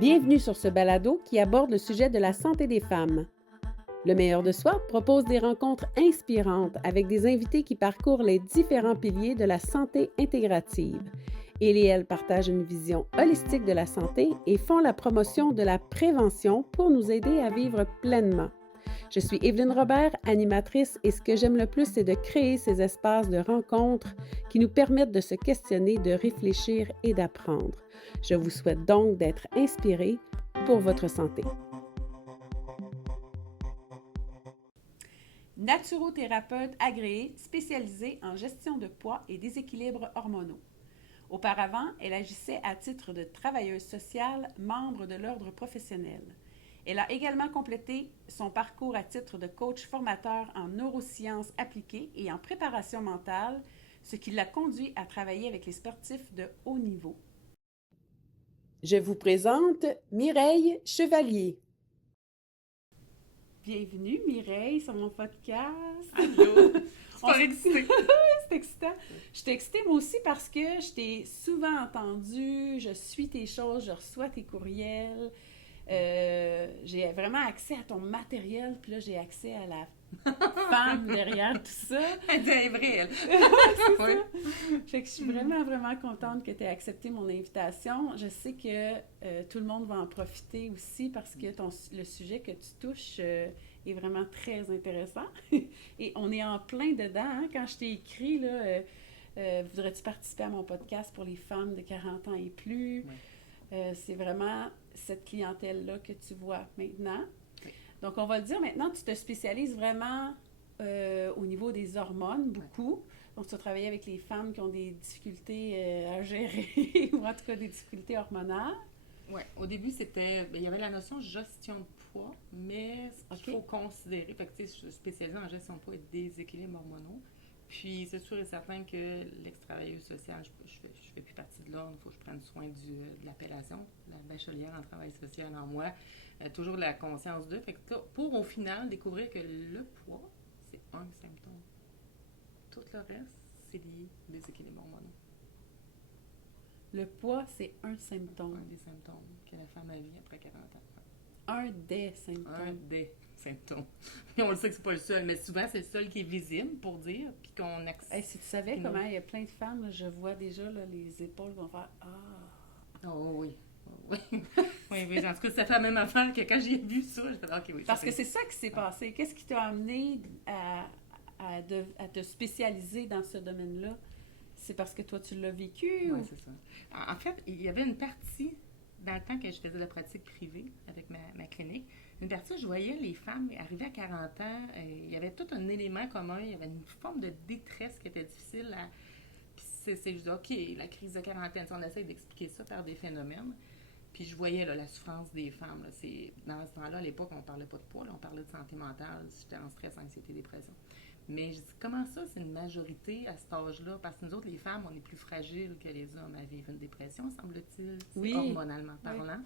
Bienvenue sur ce balado qui aborde le sujet de la santé des femmes. Le meilleur de soi propose des rencontres inspirantes avec des invités qui parcourent les différents piliers de la santé intégrative. Ils et elles partagent une vision holistique de la santé et font la promotion de la prévention pour nous aider à vivre pleinement. Je suis Evelyne Robert, animatrice, et ce que j'aime le plus, c'est de créer ces espaces de rencontres qui nous permettent de se questionner, de réfléchir et d'apprendre. Je vous souhaite donc d'être inspirés pour votre santé. Naturothérapeute agréée spécialisée en gestion de poids et déséquilibres hormonaux. Auparavant, elle agissait à titre de travailleuse sociale, membre de l'ordre professionnel. Elle a également complété son parcours à titre de coach formateur en neurosciences appliquées et en préparation mentale, ce qui l'a conduit à travailler avec les sportifs de haut niveau. Je vous présente Mireille Chevalier. Bienvenue Mireille sur mon podcast. Allô! C'est excité. C'est excitant. Je suis excitée moi aussi parce que je t'ai souvent entendu, je suis tes choses, je reçois tes courriels. J'ai vraiment accès à ton matériel, puis là, j'ai accès à la femme derrière tout ça. Elle est vraie, elle. C'est ça. Fait que je suis vraiment, vraiment contente que tu aies accepté mon invitation. Je sais que tout le monde va en profiter aussi parce que le sujet que tu touches est vraiment très intéressant. Et on est en plein dedans. Hein? Quand je t'ai écrit, là, voudrais-tu participer à mon podcast pour les femmes de 40 ans et plus? Ouais. C'est vraiment cette clientèle-là que tu vois maintenant. Oui. Donc, on va le dire maintenant, tu te spécialises vraiment au niveau des hormones, beaucoup. Oui. Donc, tu as travaillé avec les femmes qui ont des difficultés à gérer, ou en tout cas des difficultés hormonales. Oui, au début, c'était... il y avait la notion de gestion de poids, mais il faut considérer... Fait que, tu sais, je suis spécialisée en gestion de poids et déséquilibres hormonaux. Puis, c'est sûr et certain que l'ex-travailleuse sociale, je fais plus partie de l'ordre. Il faut que je prenne soin de l'appellation, la bachelière en travail social en moi. Toujours la conscience d'eux. Fait que là, pour au final découvrir que le poids, c'est un symptôme. Tout le reste, c'est lié aux déséquilibres hormonaux. Le poids, c'est un symptôme. Un des symptômes que la femme a vit après 40 ans. Un des symptômes. Un des symptômes. Et on le sait que c'est pas le seul, mais souvent, c'est le seul qui est visible, pour dire, puis qu'on accepte. Hey, si tu savais comment il y a plein de femmes, là, je vois déjà là, les épaules vont faire « Ah! » Oh oui. Oui. Oui, en tout cas, ça fait la même affaire que quand j'ai vu ça, j'ai fait « OK, oui. » Parce que c'est ça qui s'est passé. Qu'est-ce qui t'a amené à te spécialiser dans ce domaine-là? C'est parce que toi, tu l'as vécu? Oui, c'est ça. En fait, il y avait une partie, dans le temps que je faisais de la pratique privée avec ma clinique, une partie où je voyais les femmes arriver à 40 ans, il y avait tout un élément commun, il y avait une forme de détresse qui était difficile à... Puis c'est juste, OK, la crise de quarantaine, on essaie d'expliquer ça par des phénomènes. Puis je voyais là, la souffrance des femmes. Là, dans ce temps-là, à l'époque, on ne parlait pas de poids, là, on parlait de santé mentale, j'étais en stress, anxiété, dépression. Mais je dis, comment ça, c'est une majorité à cet âge-là? Parce que nous autres, les femmes, on est plus fragiles que les hommes à vivre une dépression, semble-t-il, oui. Hormonalement parlant. Oui.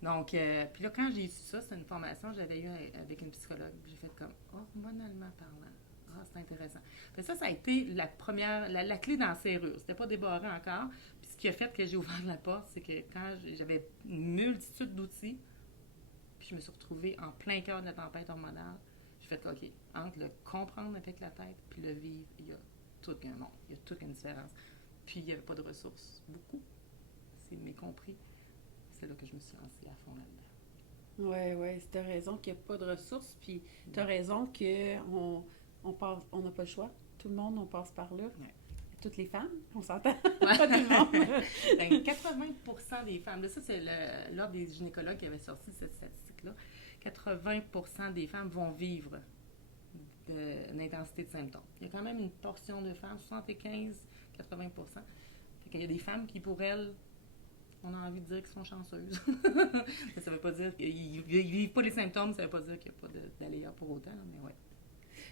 Donc, puis là, quand j'ai su ça, c'est une formation que j'avais eue avec une psychologue. J'ai fait comme, hormonalement parlant. Ah, c'est intéressant. Puis ça a été la première, la clé dans la serrure. C'était pas débarré encore. Puis ce qui a fait que j'ai ouvert la porte, c'est que quand j'avais une multitude d'outils, puis je me suis retrouvée en plein cœur de la tempête hormonale, j'ai fait, OK, entre le comprendre avec la tête puis le vivre, il y a tout un monde, il y a toute une différence. Puis il n'y avait pas de ressources, beaucoup. C'est mécompris. C'est là que je me suis lancée à fond là-dedans. Oui, tu as raison qu'il n'y a pas de ressources, puis tu as raison qu'on n'a pas le choix. Tout le monde, on passe par là. Ouais. Toutes les femmes, on s'entend. Ouais. Pas tout le monde. 80% des femmes, là, ça c'est l'ordre des gynécologues qui avait sorti cette statistique-là, 80% des femmes vont vivre une intensité de symptômes. Il y a quand même une portion de femmes, 75-80%. Fait qu'il y a des femmes qui, pour elles, on a envie de dire qu'elles sont chanceuses. Mais ça ne veut pas dire qu'ils ne vivent pas les symptômes, ça ne veut pas dire qu'il n'y a pas d'aléas pour autant, mais oui.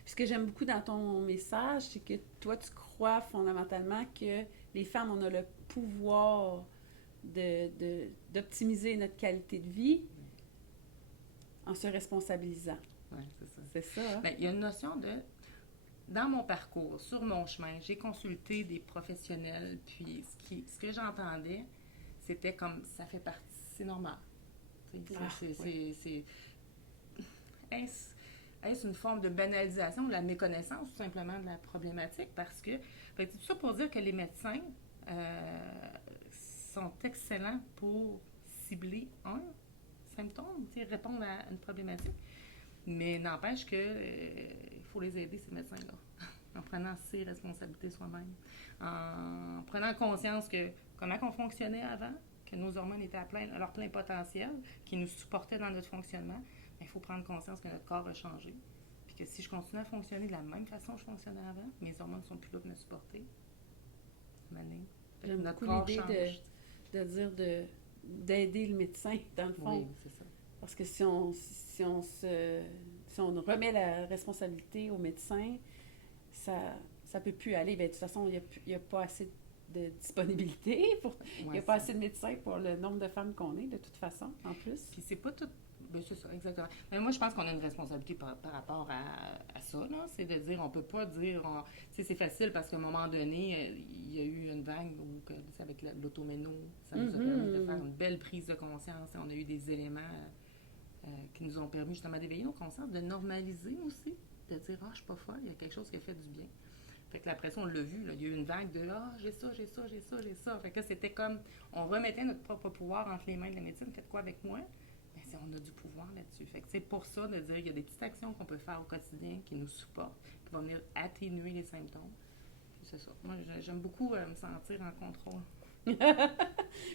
Puis ce que j'aime beaucoup dans ton message, c'est que toi, tu crois fondamentalement que les femmes, on a le pouvoir d'optimiser notre qualité de vie en se responsabilisant. Oui, c'est ça. C'est ça. Hein? Bien, il y a une notion de... Dans mon parcours, sur mon chemin, j'ai consulté des professionnels, puis ce que j'entendais, c'était comme, ça fait partie, c'est normal. Est-ce une forme de banalisation ou de la méconnaissance, tout simplement, de la problématique? Parce que, tout ça pour dire que les médecins sont excellents pour cibler un symptôme, répondre à une problématique. Mais n'empêche que il faut les aider, ces médecins-là, en prenant ses responsabilités soi-même, en prenant conscience que comment on fonctionnait avant, que nos hormones étaient à leur plein potentiel, qui nous supportaient dans notre fonctionnement. Il faut prendre conscience que notre corps a changé. Puis que si je continue à fonctionner de la même façon que je fonctionnais avant, mes hormones ne sont plus là pour me supporter. J'aime beaucoup l'idée d'aider le médecin, dans le fond. Oui, c'est ça. Parce que si on remet la responsabilité au médecin, ça peut plus aller. Bien, de toute façon, il n'y a pas assez de disponibilité. Il n'y a pas assez de médecins pour le nombre de femmes qu'on est, de toute façon, en plus. Puis c'est pas tout... Ben, c'est ça, exactement. Mais moi, je pense qu'on a une responsabilité par rapport à ça, là. C'est de dire, on peut pas dire... Tu sais, c'est facile parce qu'à un moment donné, il y a eu une vague où, avec l'automéno, ça nous a permis de faire une belle prise de conscience. On a eu des éléments qui nous ont permis justement d'éveiller nos consciences, de normaliser aussi, de dire, je suis pas folle, il y a quelque chose qui a fait du bien. Fait que après ça, on l'a vu, là, il y a eu une vague de j'ai ça. Fait que c'était comme, on remettait notre propre pouvoir entre les mains de la médecine. Faites quoi avec moi? Bien, on a du pouvoir là-dessus. Fait que c'est pour ça de dire qu'il y a des petites actions qu'on peut faire au quotidien qui nous supportent, qui vont venir atténuer les symptômes. Puis c'est ça. Moi, j'aime beaucoup me sentir en contrôle.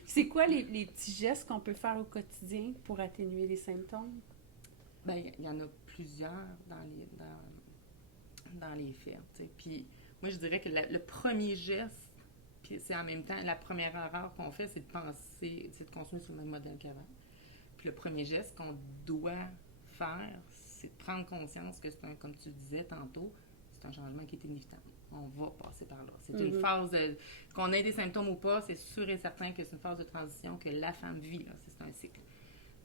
C'est quoi les petits gestes qu'on peut faire au quotidien pour atténuer les symptômes? Bien, il y en a plusieurs dans les faits. T'sais. Puis moi, je dirais que le premier geste, puis c'est en même temps la première erreur qu'on fait, c'est de penser, c'est de continuer sur le même modèle qu'avant. Puis le premier geste qu'on doit faire, c'est de prendre conscience que c'est comme tu disais tantôt, c'est un changement qui est inévitable. On va passer par là. C'est une phase qu'on ait des symptômes ou pas, c'est sûr et certain que c'est une phase de transition que la femme vit. Là. C'est un cycle.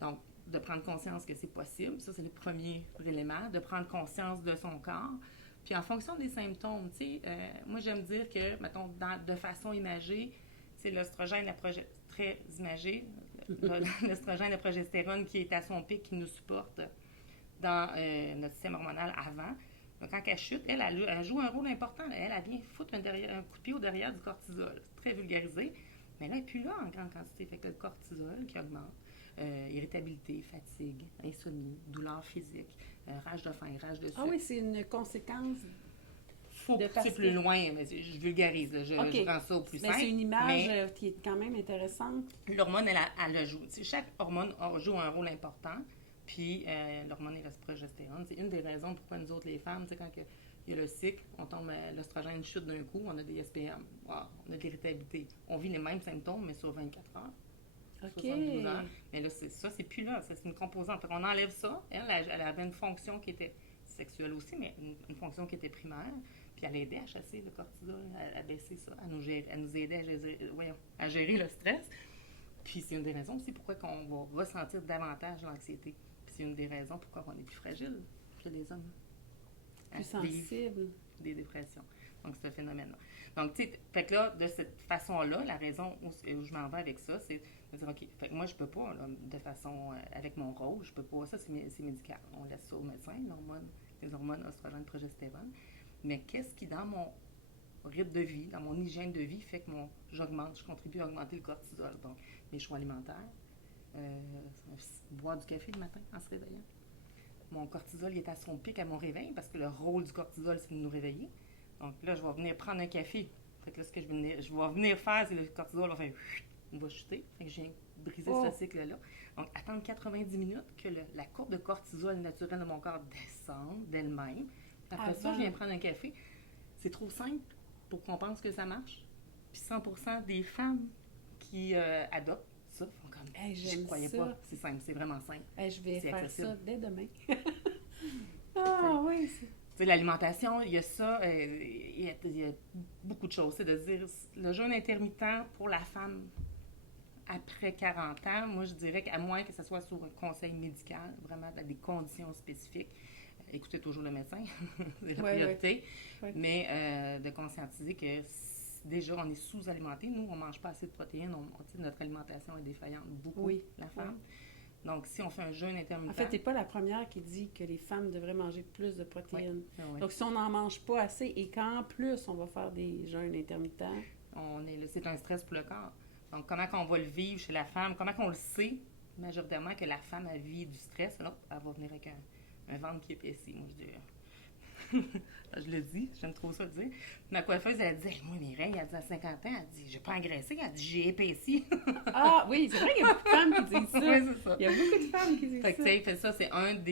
Donc, de prendre conscience que c'est possible, ça, c'est le premier élément, de prendre conscience de son corps. Puis en fonction des symptômes, tu sais, moi, j'aime dire que, mettons, de façon imagée, c'est l'œstrogène, très imagé, l'œstrogène, la progestérone qui est à son pic, qui nous supporte dans notre système hormonal avant. Donc, quand elle chute, elle joue un rôle important. Elle vient foutre un coup de pied au derrière du cortisol. C'est très vulgarisé. Mais là, elle n'est plus là en grande quantité. Fait que le cortisol qui augmente, irritabilité, fatigue, insomnie, douleur physique, rage de faim, rage de sucre. Ah oui, c'est une conséquence. Faut pousser plus loin, mais je vulgarise. Je rends ça au plus simple. C'est une image qui est quand même intéressante. L'hormone, elle joue. Chaque hormone joue un rôle important. Puis l'hormone et la progestérone, c'est une des raisons pourquoi nous autres, les femmes, quand il y a le cycle, on tombe, l'œstrogène chute d'un coup, on a des SPM, on a de l'irritabilité. On vit les mêmes symptômes, mais sur 24 heures. OK. 72 heures. Mais là, c'est plus là. C'est une composante. On enlève ça. Elle avait une fonction qui était sexuelle aussi, mais une fonction qui était primaire. Puis elle aidait à chasser le cortisol, à baisser ça, à nous aider à gérer le stress. Puis c'est une des raisons aussi pourquoi on va ressentir davantage l'anxiété. Puis c'est une des raisons pourquoi on est plus fragile que les hommes. Plus sensible. Des dépressions. Donc, c'est un phénomène-là. Donc, tu sais, fait que là, de cette façon-là, la raison où je m'en vais avec ça, c'est de dire, OK, fait que moi, je peux pas, là, de façon, avec mon rôle, je peux pas, ça, c'est médical. On laisse ça au médecin, les hormones oestrogène, progestérone. Mais qu'est-ce qui, dans mon rythme de vie, dans mon hygiène de vie, fait que je contribue à augmenter le cortisol. Donc, mes choix alimentaires, boire du café le matin en se réveillant. Mon cortisol, il est à son pic à mon réveil parce que le rôle du cortisol, c'est de nous réveiller. Donc là, je vais venir prendre un café. Fait que là, ce que je vais venir faire, c'est le cortisol va faire il va chuter. Fait que je viens briser ce cycle-là. Donc, attendre 90 minutes que la courbe de cortisol naturelle de mon corps descende d'elle-même. Après ça, je viens prendre un café. C'est trop simple pour qu'on pense que ça marche. Puis 100% des femmes qui adoptent ça font comme je ne croyais pas. C'est simple, c'est vraiment simple. Je vais faire accessible. ça dès demain. Oui. Tu sais, l'alimentation, il y a ça, il y a beaucoup de choses. C'est de dire, le jeûne intermittent pour la femme après 40 ans, moi je dirais qu'à moins que ce soit sur un conseil médical, vraiment dans des conditions spécifiques, écoutez toujours le médecin, c'est la priorité, mais de conscientiser que déjà on est sous-alimenté, nous on ne mange pas assez de protéines, notre alimentation est défaillante beaucoup, la femme. Donc, si on fait un jeûne intermittent... En fait, t'es pas la première qui dit que les femmes devraient manger plus de protéines. Oui. Donc, si on n'en mange pas assez et qu'en plus, on va faire des jeûnes intermittents... C'est un stress pour le corps. Donc, comment qu'on va le vivre chez la femme? Comment qu'on le sait, majoritairement, que la femme, elle vit du stress? Là, elle va venir avec un ventre qui épaissit. Moi, je dis... je le dis, j'aime trop ça le dire. Ma coiffeuse, elle dit, hey, moi, Mireille, elle dit à 50 ans, elle dit, j'ai pas engraissé, elle dit, j'ai épaissi. Ah oui, c'est vrai qu'il y a beaucoup de femmes qui disent ça. Oui, c'est ça. Il y a beaucoup de femmes qui disent Fait que, ça. tu sais, ça, c'est une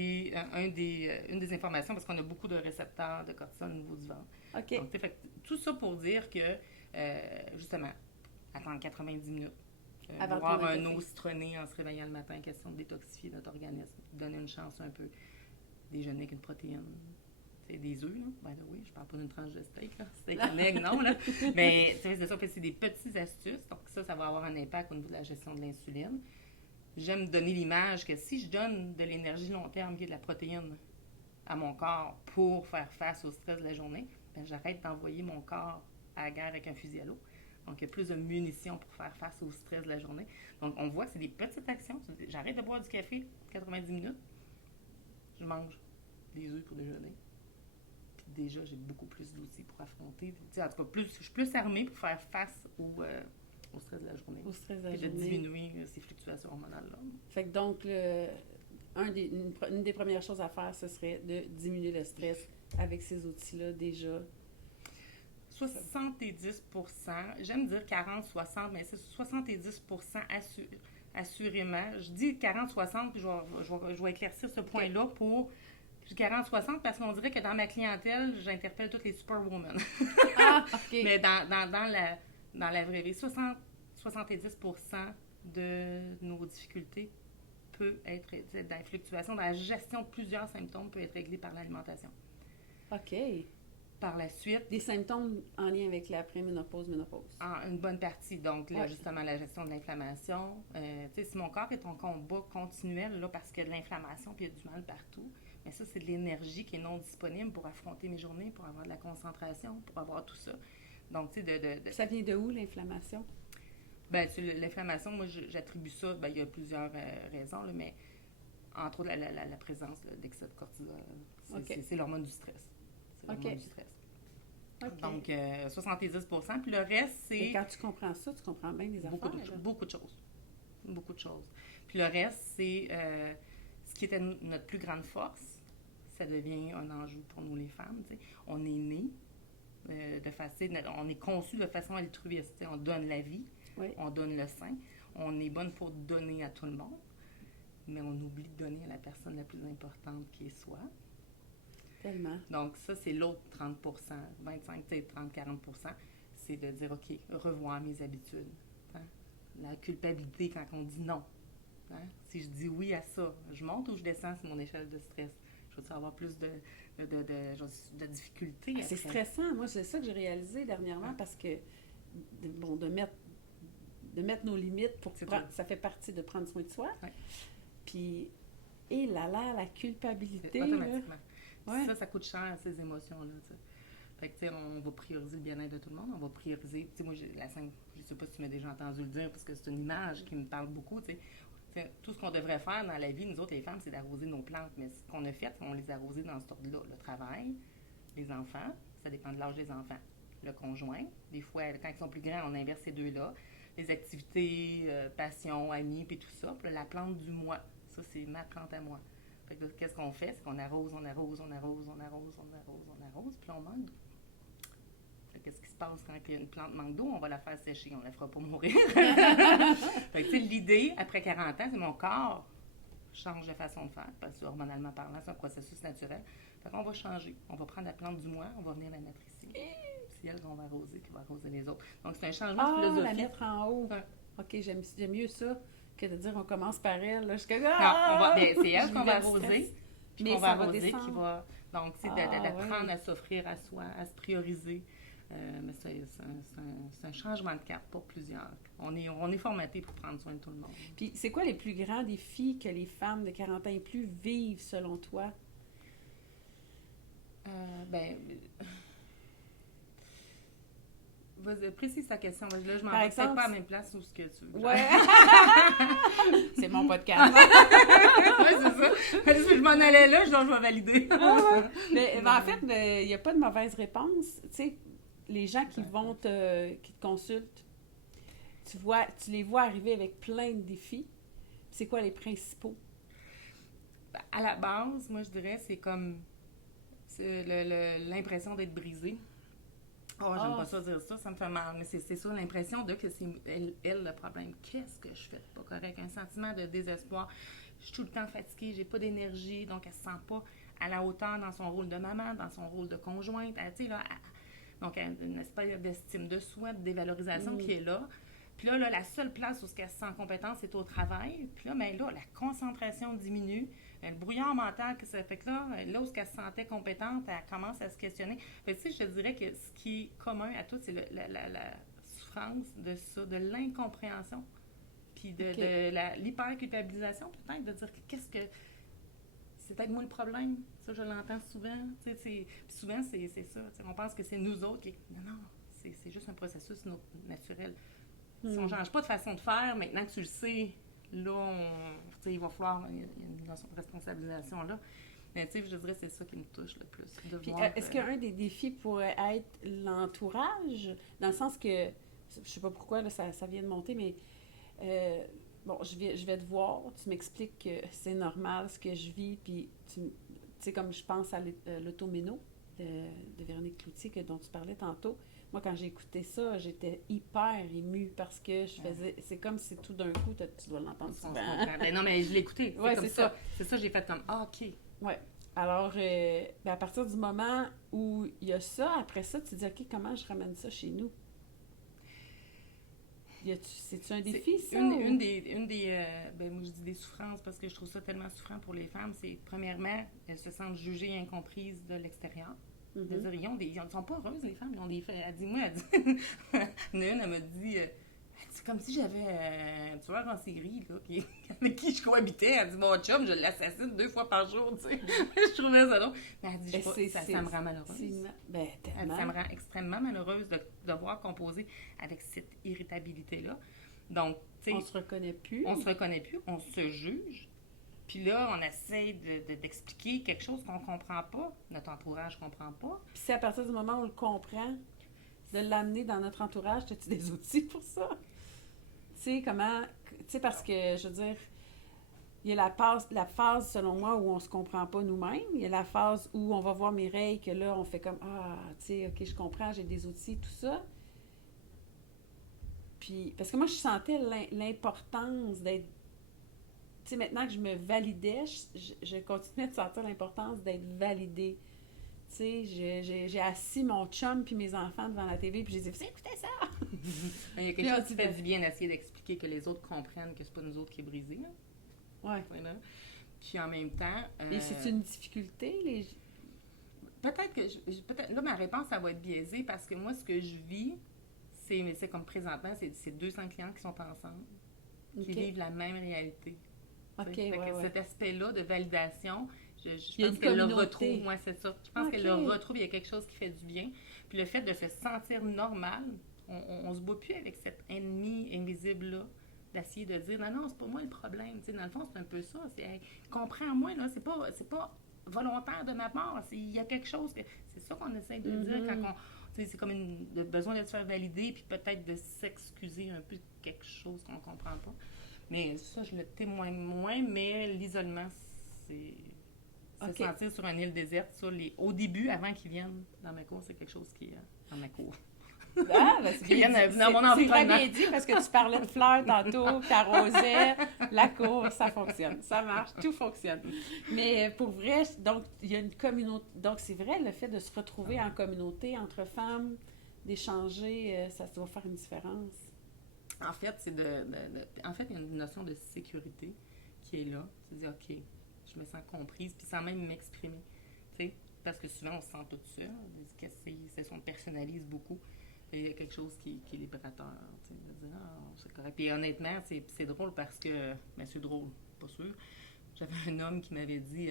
des informations parce qu'on a beaucoup de récepteurs de cortisol au niveau du ventre. OK. Donc, fait, tout ça pour dire que, justement, attendre 90 minutes, boire un eau citronnée en se réveillant le matin, question de détoxifier notre organisme, donner une chance un peu, déjeuner avec une protéine. C'est des œufs, là. Ben oui, je parle pas d'une tranche de steak, là. Steak and egg, non, là. Mais, tu sais, c'est ça. C'est des petites astuces. Donc, ça va avoir un impact au niveau de la gestion de l'insuline. J'aime donner l'image que si je donne de l'énergie long terme, qui est de la protéine, à mon corps pour faire face au stress de la journée, ben j'arrête d'envoyer mon corps à la guerre avec un fusil à l'eau. Donc, il y a plus de munitions pour faire face au stress de la journée. Donc, on voit que c'est des petites actions. J'arrête de boire du café 90 minutes. Je mange des œufs pour déjeuner. Déjà, j'ai beaucoup plus d'outils pour affronter. En tout cas, je suis plus armée pour faire face au stress de la journée. Au stress de la et journée. de diminuer ces fluctuations hormonales-là. Fait que donc, une des premières choses à faire, ce serait de diminuer le stress avec ces outils-là déjà. 70%, j'aime dire 40-60, mais c'est 70% assurément. Je dis 40-60, puis je vais éclaircir ce point-là pour... Puis 40-60 parce qu'on dirait que dans ma clientèle, j'interpelle toutes les superwomen. Ah, OK. Mais dans la vraie vie, 70% de nos difficultés peut être, dans la fluctuation, dans la gestion de plusieurs symptômes, peut être réglée par l'alimentation. OK. Par la suite... Des symptômes en lien avec la préménopause, ménopause. Une bonne partie. Donc, là, justement, la gestion de l'inflammation. Tu sais, si mon corps est en combat continuel, là, parce qu'il y a de l'inflammation puis il y a du mal partout, mais ça, c'est de l'énergie qui est non disponible pour affronter mes journées, pour avoir de la concentration, pour avoir tout ça. Donc, tu sais, Ça vient de où, l'inflammation? Bien, l'inflammation, moi, j'attribue ça, bien, il y a plusieurs raisons, là, mais entre autres, la présence d'excès de cortisol. C'est l'hormone du stress. C'est l'hormone du stress. Okay. Donc, 70%. Puis le reste, c'est... Et quand tu comprends ça, tu comprends bien les affaires. Beaucoup de choses. Beaucoup de choses. Puis le reste, c'est ce qui était notre plus grande force. Ça devient un enjeu pour nous, les femmes. T'sais. On est né on est conçu de façon altruiste. T'sais. On donne la vie, on donne le sein. On est bonne pour donner à tout le monde, mais on oublie de donner à la personne la plus importante qui est soi. Tellement. Donc, ça, c'est l'autre 30%, 25, 30, 40%. C'est de dire, OK, revoir mes habitudes. Hein? La culpabilité quand on dit non. Hein? Si je dis oui à ça, je monte ou je descends sur mon échelle de stress? Je veux avoir plus de difficultés. C'est stressant. Moi, c'est ça que j'ai réalisé dernièrement parce que, de mettre nos limites, ça fait partie de prendre soin de soi. Ouais. Puis, la culpabilité. Automatiquement. Ouais. Ça coûte cher, ces émotions-là. T'sais. Fait que, tu sais, on va prioriser le bien-être de tout le monde. On va prioriser. Tu sais, moi, je sais pas si tu m'as déjà entendu le dire parce que c'est une image qui me parle beaucoup. Tu sais, tout ce qu'on devrait faire dans la vie, nous autres, les femmes, c'est d'arroser nos plantes. Mais ce qu'on a fait, on les a arrosées dans ce ordre-là. Le travail, les enfants, ça dépend de l'âge des enfants. Le conjoint, des fois, quand ils sont plus grands, on inverse ces deux-là. Les activités, passion, amis, puis tout ça. Puis la plante du mois, ça, c'est ma plante à moi. Fait que qu'est-ce qu'on fait? C'est qu'on arrose, puis là, on manque. Qu'est-ce qui se passe quand une plante manque d'eau? On va la faire sécher, on la fera pas mourir. Fait que, tu sais, l'idée, après 40 ans, c'est mon corps change de façon de faire, parce que hormonalement parlant, c'est un processus naturel. Fait qu'on va changer. On va prendre la plante du mois, on va venir la mettre ici. C'est elle qu'on va arroser, qui va arroser les autres. Donc, c'est un changement de philosophie. La mettre en haut. Ouais. OK, j'aime mieux ça que de dire on commence par elle. Là. Je suis comme, c'est elle qu'on va arroser. Puis qu'on va arroser qui va... Donc, c'est d'apprendre à s'offrir à soi, à se prioriser. Mais c'est un changement de cap pour plusieurs. On est formaté pour prendre soin de tout le monde. Puis, c'est quoi les plus grands défis que les femmes de 40 ans et plus vivent, selon toi? Vas-y, précise ta question. Là, je m'en Par vais exemple, peut-être pas à la même place où ce que tu veux. Ouais. C'est mon podcast. Ouais, c'est ça. Si je m'en allais là, je vais valider. Mais en fait, il n'y a pas de mauvaise réponse. Tu sais, les gens qui qui te consultent, tu les vois arriver avec plein de défis. C'est quoi les principaux? À la base, moi, je dirais, c'est comme l'impression d'être brisée. Oh, j'aime pas ça dire ça, ça me fait mal. Mais c'est ça, l'impression de que c'est elle le problème. Qu'est-ce que je fais de pas correct? Un sentiment de désespoir. Je suis tout le temps fatiguée, j'ai pas d'énergie, donc elle se sent pas à la hauteur dans son rôle de maman, dans son rôle de conjointe. Donc, une espèce d'estime de soi, de dévalorisation qui est là. Puis là, la seule place où elle se sent compétente, c'est au travail. Puis là, la concentration diminue. Le brouillard mental que ça fait que là où elle se sentait compétente, elle commence à se questionner. Fait que, tu sais, je te dirais que ce qui est commun à toutes, c'est la souffrance de ça, de l'incompréhension. Puis de l'hyper-culpabilisation, peut-être, de dire qu'est-ce que... C'est peut-être moi le problème. Ça, je l'entends souvent. Puis souvent, c'est ça. On pense que c'est nous autres qui... Non, c'est juste un processus naturel. Si on ne change pas de façon de faire, maintenant que tu le sais, là, il va falloir... Il y a une notion de responsabilisation là. Mais je dirais que c'est ça qui me touche le plus. Puis, est-ce qu'un des défis pourrait être l'entourage? Dans le sens que... Je ne sais pas pourquoi, là, ça vient de monter, mais... bon, je vais te voir, tu m'expliques que c'est normal ce que je vis, puis tu sais, comme je pense à l'automéno de Véronique Cloutier dont tu parlais tantôt. Moi, quand j'ai écouté ça, j'étais hyper émue parce que je faisais... C'est comme si tout d'un coup, tu dois l'entendre souvent. Ben non, mais je l'ai écouté. Ouais, c'est ça. C'est ça, j'ai fait comme, OK. Ouais. Alors, à partir du moment où il y a ça, après ça, tu te dis, OK, comment je ramène ça chez nous? C'est-tu un défi, ça? Une des moi je dis des souffrances parce que je trouve ça tellement souffrant pour les femmes, c'est premièrement, elles se sentent jugées et incomprises de l'extérieur. C'est-à-dire, ils ne sont pas heureuses, les femmes. Ils ont des... Elle dit, elle m'a dit, c'est comme si j'avais un tueur en série, là, avec qui je cohabitais. Elle dit, mon chum, je l'assassine 2 fois par jour, tu sais. Je trouvais ça drôle. Mais elle dit, ça me rend malheureuse. Ça me rend extrêmement malheureuse de voir composer avec cette irritabilité-là. Donc, tu sais... On se reconnaît plus, on se juge. Puis là, on essaie d'expliquer quelque chose qu'on ne comprend pas, notre entourage ne comprend pas. Puis c'est à partir du moment où on le comprend, de l'amener dans notre entourage, as-tu des outils pour ça? Tu sais, comment... Tu sais, parce que, je veux dire, il y a la phase, selon moi, où on se comprend pas nous-mêmes. Il y a la phase où on va voir Mireille, que là, on fait comme, tu sais, OK, je comprends, j'ai des outils, tout ça. Puis, parce que moi, je sentais l'importance d'être... Tu sais, maintenant que je me validais, je continuais de sentir l'importance d'être validée. Tu sais, j'ai assis mon chum puis mes enfants devant la TV, puis j'ai dit, vous écoutez ça? Il y a quelque chose qui fait du bien d'essayer d'expliquer que les autres comprennent que c'est pas nous autres qui est brisé. Oui. Voilà. Puis en même temps... Et c'est une difficulté? Peut-être que... là, ma réponse, ça va être biaisée parce que moi, ce que je vis, c'est comme présentement, c'est 200 clients qui sont ensemble, qui vivent la même réalité. Cet aspect-là de validation, je pense qu'elle le retrouve. Moi, c'est ça. Je pense qu'elle le retrouve. Il y a quelque chose qui fait du bien. Puis le fait de se sentir normal, on se bat plus avec cet ennemi invisible-là, d'essayer de dire non, c'est pas moi le problème. Tu sais, dans le fond, c'est un peu ça. C'est comprends-moi, là, c'est pas volontaire de ma part. Il y a quelque chose que. C'est ça qu'on essaie de dire quand on. C'est comme le besoin de se faire valider, puis peut-être de s'excuser un peu de quelque chose qu'on comprend pas. Mais ça, je le témoigne moins, mais l'isolement, c'est se sentir sur une île déserte. Ça, au début, avant qu'ils viennent dans ma cour, c'est quelque chose qui est dans ma cour. Ah, ben c'est bien dit. C'est très bien dit parce que tu parlais de fleurs tantôt, t'arrosais, la cour, ça fonctionne, ça marche, tout fonctionne. Mais pour vrai, donc, il y a une communauté. Donc, c'est vrai, le fait de se retrouver en communauté entre femmes, d'échanger, ça doit faire une différence. En fait, en fait, il y a une notion de sécurité qui est là. Tu dis, OK, je me sens comprise, puis sans même m'exprimer. Tu sais, parce que souvent, on se sent toute seule. On personnalise beaucoup. Il y a quelque chose qui est libérateur. Tu sais, de dire, c'est correct. Puis honnêtement, c'est drôle parce que... Mais c'est drôle, pas sûr. J'avais un homme qui m'avait dit,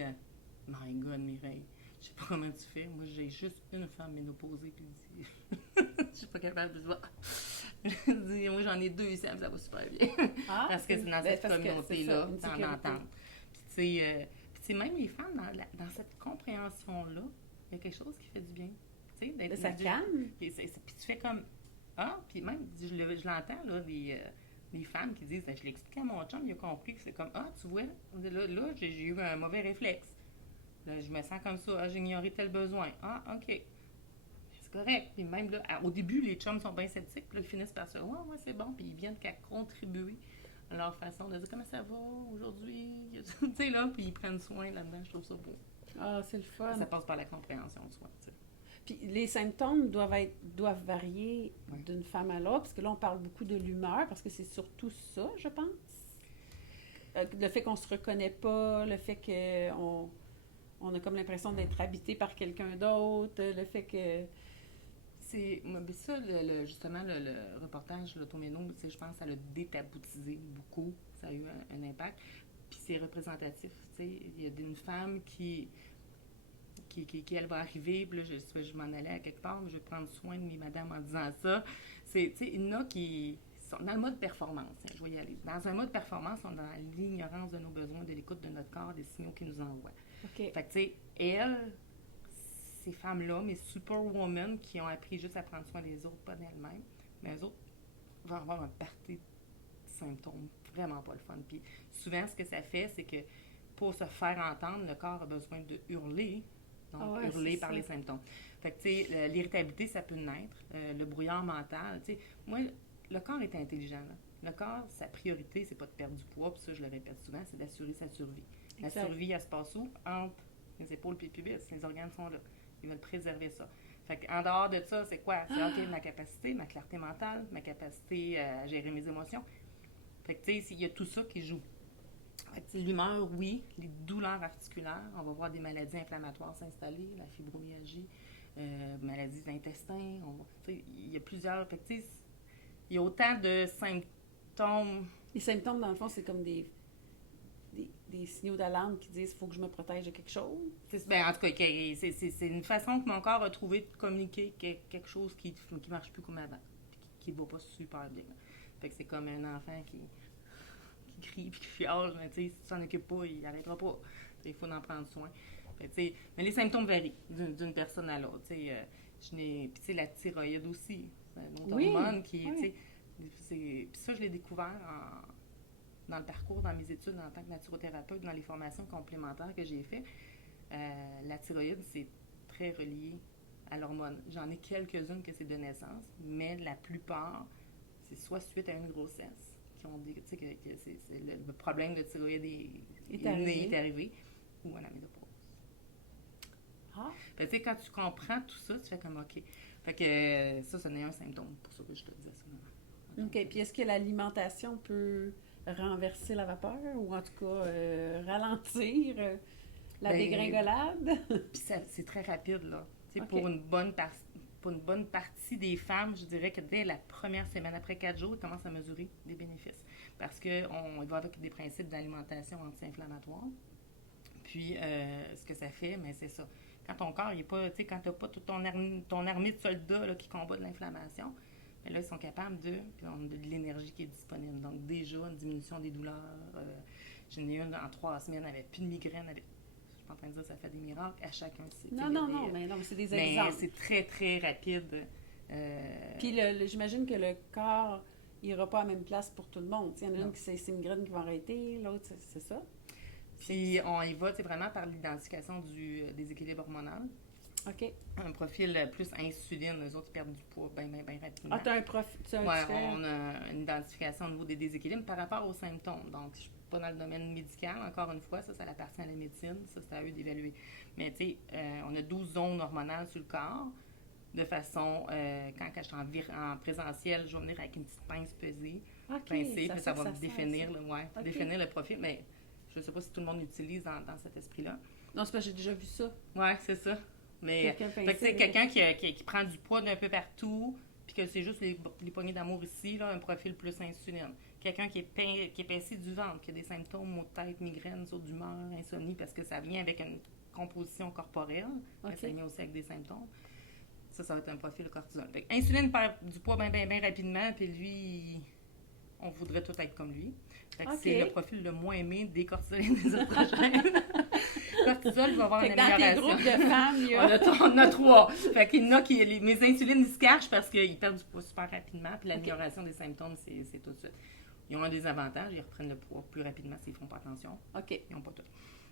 My God, Mireille, je sais pas comment tu fais. Moi, j'ai juste une femme ménopausée. Puis il dit... Je suis pas capable de je dis, moi, j'en ai 2 ici, ça va super bien. Parce que c'est dans cette communauté-là, d'en entendre. Puis, tu sais, même les femmes, dans cette compréhension-là, il y a quelque chose qui fait du bien. Tu sais, d'être ça calme. Puis tu fais comme, puis même, je l'entends, là, des femmes qui disent, je l'ai expliqué à mon chum, il a compris que c'est comme, tu vois, là j'ai eu un mauvais réflexe. Là, je me sens comme ça, j'ai ignoré tel besoin. OK. C'est correct. Puis même là, au début, les chums sont bien sceptiques, puis là, ils finissent par se dire, ouais, c'est bon, puis ils viennent qu'à contribuer à leur façon de dire, comment ça va aujourd'hui? Tu sais, là, puis ils prennent soin là-dedans, je trouve ça beau. C'est le fun. Ça passe par la compréhension de soi, tu sais. Puis les symptômes doivent varier d'une femme à l'autre, parce que là, on parle beaucoup de l'humeur, parce que c'est surtout ça, je pense. Le fait qu'on se reconnaît pas, le fait qu'on a comme l'impression d'être habité par quelqu'un d'autre, le fait que... C'est ça, justement, le reportage l'Automéno, je pense que ça l'a détaboutisé beaucoup, ça a eu un impact. Puis c'est représentatif, tu sais. Il y a une femme qui elle va arriver, puis là, je m'en allais à quelque part, mais je vais prendre soin de mes madames en disant ça. Tu sais, il y en a qui sont dans le mode performance, je vais y aller. Dans un mode performance, on est dans l'ignorance de nos besoins, de l'écoute de notre corps, des signaux qu'ils nous envoient. Okay. Fait que, tu sais, ces femmes-là, mes superwomen qui ont appris juste à prendre soin des autres, pas d'elles-mêmes, mais eux autres vont avoir un party de symptômes vraiment pas le fun. Puis souvent, ce que ça fait, c'est que pour se faire entendre, le corps a besoin de hurler, donc hurler par les symptômes. Fait que, tu sais, l'irritabilité, ça peut naître, le brouillard mental, tu sais, moi, le corps est intelligent, là. Le corps, sa priorité, c'est pas de perdre du poids, puis ça, je le répète souvent, c'est d'assurer sa survie. La survie, elle se passe où? Entre les épaules et le pubis, les organes sont là. Ils veulent préserver ça. Fait qu'en dehors de ça, c'est quoi? C'est OK, ma capacité, ma clarté mentale, ma capacité à gérer mes émotions. Fait que, tu sais, il y a tout ça qui joue. Fait que, l'humeur, oui. Les douleurs articulaires, on va voir des maladies inflammatoires s'installer, la fibromyalgie, maladies de l'intestin. Il y a plusieurs... Fait que, tu sais, il y a autant de symptômes... Les symptômes, dans le fond, c'est comme des signaux d'alarme qui disent « il faut que je me protège de quelque chose ». En tout cas, c'est une façon que mon corps a trouvé de communiquer quelque chose qui marche plus comme avant, qui ne va pas super bien. Fait que c'est comme un enfant qui crie puis qui fiole, mais tu sais, si tu s'en occupes pas, il n'arrêtera pas. Il faut en prendre soin. Fait, mais les symptômes varient d'une personne à l'autre. Puis la thyroïde aussi, c'est une autre hormone qui... Puis ça, je l'ai découvert dans le parcours, dans mes études en tant que naturothérapeute, dans les formations complémentaires que j'ai faites. La thyroïde, c'est très relié à l'hormone. J'en ai quelques-unes que c'est de naissance, mais la plupart, c'est soit suite à une grossesse, qui ont dit que le problème de thyroïde est arrivé, ou à la ménopause. Fait que, quand tu comprends tout ça, tu fais comme OK. Fait que ça n'est un symptôme, pour ça que je te disais ça. OK. Puis est-ce que l'alimentation peut renverser la vapeur ou en tout cas ralentir la dégringolade? Puis c'est très rapide, là. Pour une bonne partie des femmes, je dirais que dès la première semaine, après 4 jours, ils commencent à mesurer des bénéfices. Parce qu'on va avec des principes d'alimentation anti-inflammatoire. Puis, ce que ça fait, mais c'est ça. Quand ton corps, il est pas, quand tu n'as pas toute ton armée de soldats là, qui combat de l'inflammation, mais là, ils sont capables puis on a de l'énergie qui est disponible. Donc, déjà, une diminution des douleurs. J'en ai une en 3 semaines, elle n'avait plus de migraine. Je suis pas en train de dire que ça fait des miracles. À chacun, c'est... Non, mais c'est des exemples. Mais c'est très, très rapide. Puis, j'imagine que le corps n'ira pas à la même place pour tout le monde. Il y en a une qui c'est migraine qui va arrêter, l'autre, c'est ça. Puis, on y va vraiment par l'identification du déséquilibre hormonal. OK. Un profil plus insuline, eux autres, ils perdent du poids bien rapidement. Tu as un profil. Oui, on a une identification au niveau des déséquilibres par rapport aux symptômes. Donc, je ne suis pas dans le domaine médical, encore une fois, ça appartient à la médecine, ça, c'est à eux d'évaluer. Mais, tu sais, on a 12 zones hormonales sur le corps, de façon, quand je suis en présentiel, je vais venir avec une petite pince pesée, pincée, puis ça va me définir, définir le profil. Mais je ne sais pas si tout le monde l'utilise dans cet esprit-là. Non, c'est parce que j'ai déjà vu ça. Oui, c'est ça. Mais quelqu'un qui prend du poids d'un peu partout, puis que c'est juste les poignées d'amour ici, là, un profil plus insuline. Quelqu'un qui est pincé du ventre, qui a des symptômes, maux de tête, migraine, saut d'humeur, insomnie, parce que ça vient avec une composition corporelle. Okay. Ça vient aussi avec des symptômes. Ça va être un profil cortisol. Fait que insuline perd du poids bien rapidement, puis lui, on voudrait tout être comme lui. Fait que c'est le profil le moins aimé des cortisol et des oestrogènes. Cortisol, il va avoir une amélioration. Dans tes groupes de femmes, il y a... on a 3. Fait qu'il y en a qui... mes insulines, ils se cachent parce qu'ils perdent du poids super rapidement, puis l'amélioration des symptômes, c'est tout de suite. Ils ont un désavantage, ils reprennent le poids plus rapidement s'ils ne font pas attention. OK. Ils n'ont pas tout.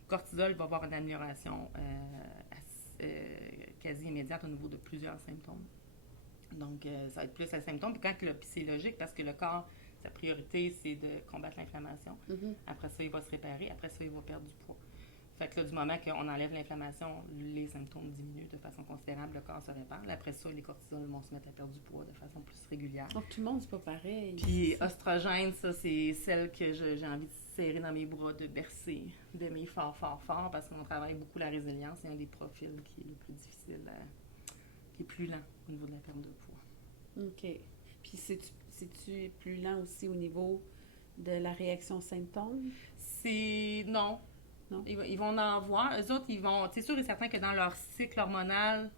Cortisol va avoir une amélioration quasi immédiate au niveau de plusieurs symptômes. Donc, ça va être plus un symptôme. Puis c'est logique parce que le corps, sa priorité, c'est de combattre l'inflammation. Mm-hmm. Après ça, il va se réparer. Après ça, il va perdre du poids. Fait que là, du moment qu'on enlève l'inflammation, les symptômes diminuent de façon considérable, le corps se répare. Après ça, les cortisols vont se mettre à perdre du poids de façon plus régulière. Donc, tout le monde, c'est pas pareil. Puis, oestrogène, ça, c'est celle que j'ai envie de serrer dans mes bras, de bercer, d'aimer fort, parce qu'on travaille beaucoup la résilience. C'est un des profils qui est le plus difficile, qui est plus lent au niveau de la perte de poids. OK. Puis, c'est-tu plus lent aussi au niveau de la réaction aux symptômes? Non. Ils vont en voir. Eux autres, c'est sûr et certain que dans leur cycle hormonal,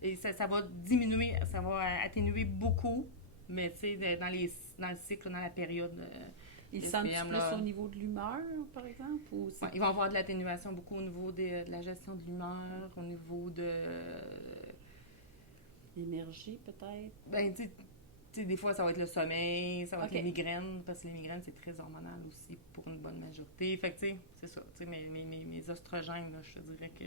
et ça va diminuer, ça va atténuer beaucoup, mais tu sais, dans le cycle, dans la période. Ils sentent plus au niveau de l'humeur, par exemple? Ou ils vont avoir de l'atténuation beaucoup au niveau de la gestion de l'humeur, au niveau de. L'énergie, peut-être? Ben, tu sais, des fois, ça va être le sommeil, ça va être les migraines, parce que les migraines, c'est très hormonal aussi pour une bonne majorité. Fait que, tu sais, c'est ça. Tu sais, mes oestrogènes, là, je te dirais que